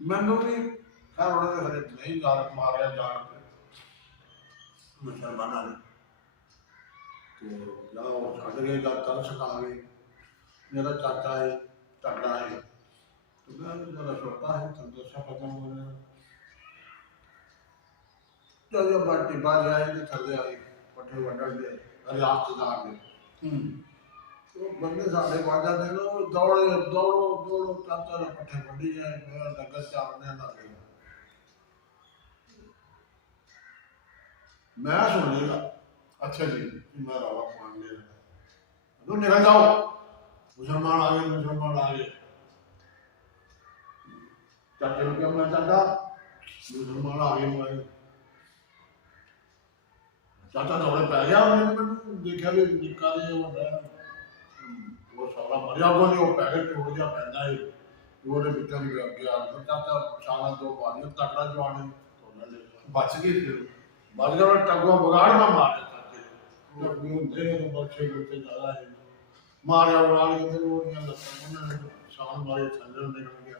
मैंने भी खैर उन्होंने हरे नहीं गाल मारा जान के मुसलमाना ने तो जाओ छड़ गए जा तरस खा गए। मेरा चाचा है तगड़ा है तो मैं जरा छोटा है संतोषा खत्म हो गया तो जब बाटी बाज आई तो थले आई पट्टे वंडर दे रियासतदार ने तो बंदे साढ़े बाजा दे लो दौड़ो दौड़ो दौड़ो चाचा ने पट्टे वंडी जाए मेरा नगर चावने ना गया मैं सुन लेगा अच्छा जी मैं रवा मान ले तो निकल जाओ मुसलमान आ गए चाचा ने क्या मैं चाचा मुसलमान आ गए चाचा दौड़े पै गया मैंने देखा भी निका वो सारा मरिया को नहीं वो पैकेट छोड़ दिया पैदा है वो भीतर गया चाचा साला दो बारियों तकड़ा जवान है बच गए फिर बच गया टगुआ बगाड़ में मारे चाचे टगुए होंगे तो बच्चे बच्चे ज्यादा है मारे बगाड़ के वो उन्होंने शान मारे थंडर निकल गया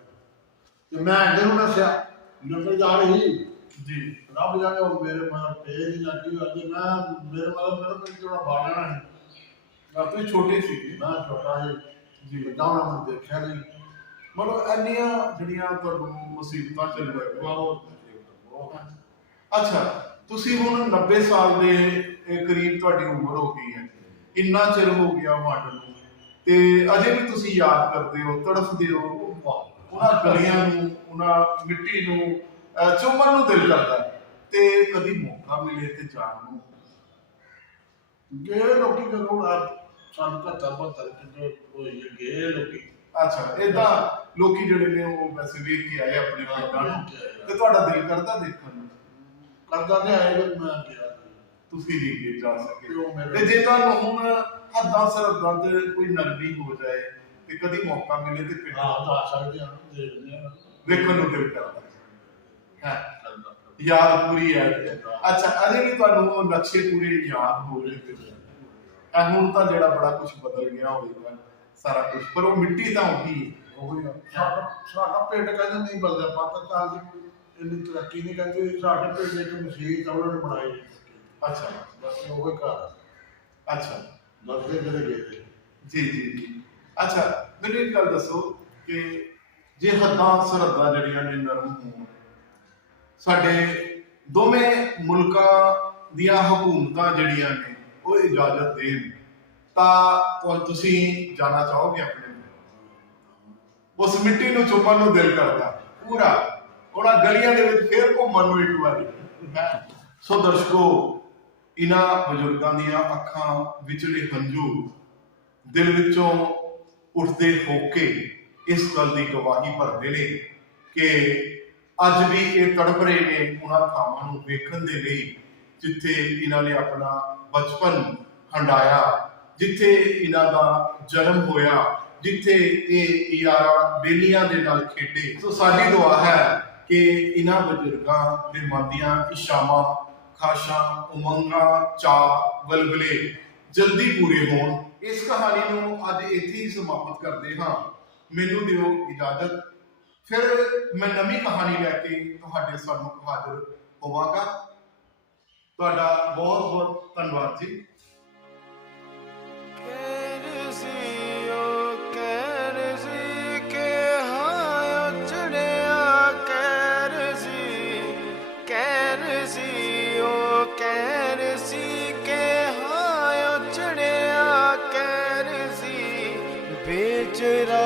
तो मैं इधर हूं दसिया निकल जा रही जी रब जाने वो मेरे मतलब पेज ही जाती है कि मैं मेरे मतलब मेरे को थोड़ा भागना है आप तो छोटे सी मैं छोटा है जी जाऊँ ना मैं देखा नहीं मतलब ਇੰਨੀਆਂ ਜਿਹੜੀਆਂ ਤੁਹਾਨੂੰ ਮੁਸੀਬਤਾਂ ਚੱਲ ਰਹੀਆਂ। बहुत ਅੱਛਾ ਤੁਸੀਂ ਹੁਣ 90 ਸਾਲ ਦੇ ਕਰੀਬ ਤੁਹਾਡੀ ਉਮਰ ਹੋ ਗਈ ਹੈ। ਇੰਨਾ ਚਿਰ ਹੋ ਗਿਆ ਵੰਡ ਨੂੰ ਤੇ ਅਜੇ ਵੀ ਤੁਸੀਂ ਯਾਦ ਕਰਦੇ ਹੋ ਤੜਫਦੇ ਹੋ ਉਹਨਾਂ ਗਲੀਆਂ ਨੂੰ ਉਹਨਾਂ ਮਿੱਟੀ ਨੂੰ ਚੁੰਮਣ ਨੂੰ ਦਿਲ ਕਰਦਾ ਤੇ ਕਦੀ ਮੌਕਾ ਮਿਲੇ ਤੇ ਜਾਣ ਨੂੰ गए लोग जरूर सन 75 जो गए लोग ਅੱਛਾ ਏਦਾਂ ਲੋਕੀ ਜਿਹੜੇ ਨੇ ਉਹ ਵੈਸੇ ਵੇਖ ਕੇ ਆਏ ਆਪਣੇ ਪਿੰਡਾਂ ਨੂੰ ਤੇ ਤੁਹਾਡਾ ਦਿਲ ਕਰਦਾ ਦੇਖਣ ਨੂੰ करदा ते आए फिर मैं गया ਤੁਸੀਂ ਨਹੀਂ ਕੇ ਜਾ ਸਕੇ ਤੇ ਉਹ ਮੇਰੇ ਤੇ ਜੇ ਤੁਹਾਨੂੰ ਹੁਣ ਹੱਦਾਂ ਸਰਹੱਦਾਂ ਤੇ ਕੋਈ ਨਰਮੀ ਹੋ ਜਾਏ ਤੇ ਕਦੀ ਮੌਕਾ ਮਿਲੇ ਤੇ ਪਿੰਡ हाँ तो आ सकते हैं देखने हैं ਵੇਖਣ ਨੂੰ ਦਿਲ ਕਰਦਾ ਹੈ ਯਾਦ ਪੂਰੀ ਹੈ ਅੱਛਾ ਅਜੇ ਵੀ ਤੁਹਾਨੂੰ ਉਹ ਨਕਸ਼ੇ ਪੂਰੇ ਯਾਦ ਹੋ ਰਹੇ ਤੇ ਹੁਣ ਤਾਂ ਜਿਹੜਾ ਬੜਾ ਕੁਝ ਬਦਲ ਗਿਆ ਹੋਵੇਗਾ ਸਾਰਾ ਕੁਝ ਪਰ ਉਹ ਮਿੱਟੀ ਤਾਂ ਉਹੀ ਹੈ साडा पिंड कहते नहीं बदलिया पाकिस्तान की इन्नी तरक्की नहीं कहते साडे पिंड एक मसीत उन्होंने बनाई ਅੱਛਾ बस वो घर ਅੱਛਾ दसदे चले गए थे ਜੀ ਜੀ ਜੀ ਅੱਛਾ ਮੈਨੂੰ ਇੱਕ ਗੱਲ ਦੱਸੋ ਕਿ ਜੇ ਹੱਦਾਂ ਸਰਹੱਦਾਂ ਜਿਹੜੀਆਂ ਨੇ ਨਰਮ ਹੋਣ ਸਾਡੇ ਦੋਵੇਂ ਮੁਲਕਾਂ ਦੀਆਂ ਹਕੂਮਤਾਂ ਜਿਹੜੀਆਂ ਨੇ ਉਹ ਇਜਾਜ਼ਤ ਦੇਣ ਤਾਂ ਤੁਸੀਂ ਜਾਣਾ ਚਾਹੋਗੇ ਆਪਣੇ ਉਸ ਮਿੱਟੀ ਨੂੰ ਚੁੰਮਣ ਨੂੰ ਦਿਲ ਕਰਦਾ ਪੂਰਾ ਉਹਨਾਂ ਗਲੀਆਂ ਦੇ ਵਿੱਚ ਫੇਰ ਘੁੰਮਣ ਨੂੰ ਇੱਕ ਵਾਰੀ ਸੋ ਦਰਸ਼ਕੋ ਇਹਨਾਂ ਬਜ਼ੁਰਗਾਂ ਦੀਆਂ ਅੱਖਾਂ ਵਿਚਲੇ ਹੰਝੂ ਦਿਲ ਵਿੱਚੋਂ ਉੱਠਦੇ ਹੋਕੇ ਇਸ ਗੱਲ ਦੀ ਗਵਾਹੀ ਭਰਦੇ ਨੇ ਕਿ ਅੱਜ ਵੀ ਇਹ ਤੜਪ ਰਹੇ ਨੇ ਉਹਨਾਂ ਥਾਵਾਂ ਨੂੰ ਵੇਖਣ ਦੇ ਲਈ ਜਿੱਥੇ ਇਹਨਾਂ ਨੇ ਆਪਣਾ ਬਚਪਨ ਹੰਡਾਇਆ ਜਿੱਥੇ ਇਹਨਾਂ ਦਾ ਜਨਮ ਹੋਇਆ ਜਿੱਥੇ ਇਹ ਯਾਰਾਂ ਬੇਲੀਆਂ ਦੇ ਨਾਲ ਖੇਡੇ। ਸੋ ਸਾਡੀ ਦੁਆ ਹੈ ਕਿ ਇਹਨਾਂ ਬਜ਼ੁਰਗਾਂ ਦੇ ਮਨ ਦੀਆਂ ਇਸ਼ਾਵਾਂ ਖਾਸ਼ਾਂ ਉਮੰਗਾਂ ਚਾਅ ਵਲਵਲੇ ਜਲਦੀ ਪੂਰੇ ਹੋਣ। ਇਸ ਕਹਾਣੀ ਨੂੰ ਅੱਜ ਇੱਥੇ ਹੀ ਸਮਾਪਤ ਕਰਦੇ ਹਾਂ। ਮੈਨੂੰ ਦਿਓ ਇਜਾਜ਼ਤ, ਫਿਰ ਮੈਂ ਨਵੀਂ ਕਹਾਣੀ ਲੈ ਕੇ ਤੁਹਾਡੇ ਸਾਹਮਣੇ ਹਾਜ਼ਰ ਹੋਵਾਂਗਾ। ਤੁਹਾਡਾ ਬਹੁਤ ਬਹੁਤ ਧੰਨਵਾਦ ਜੀ। बेचरा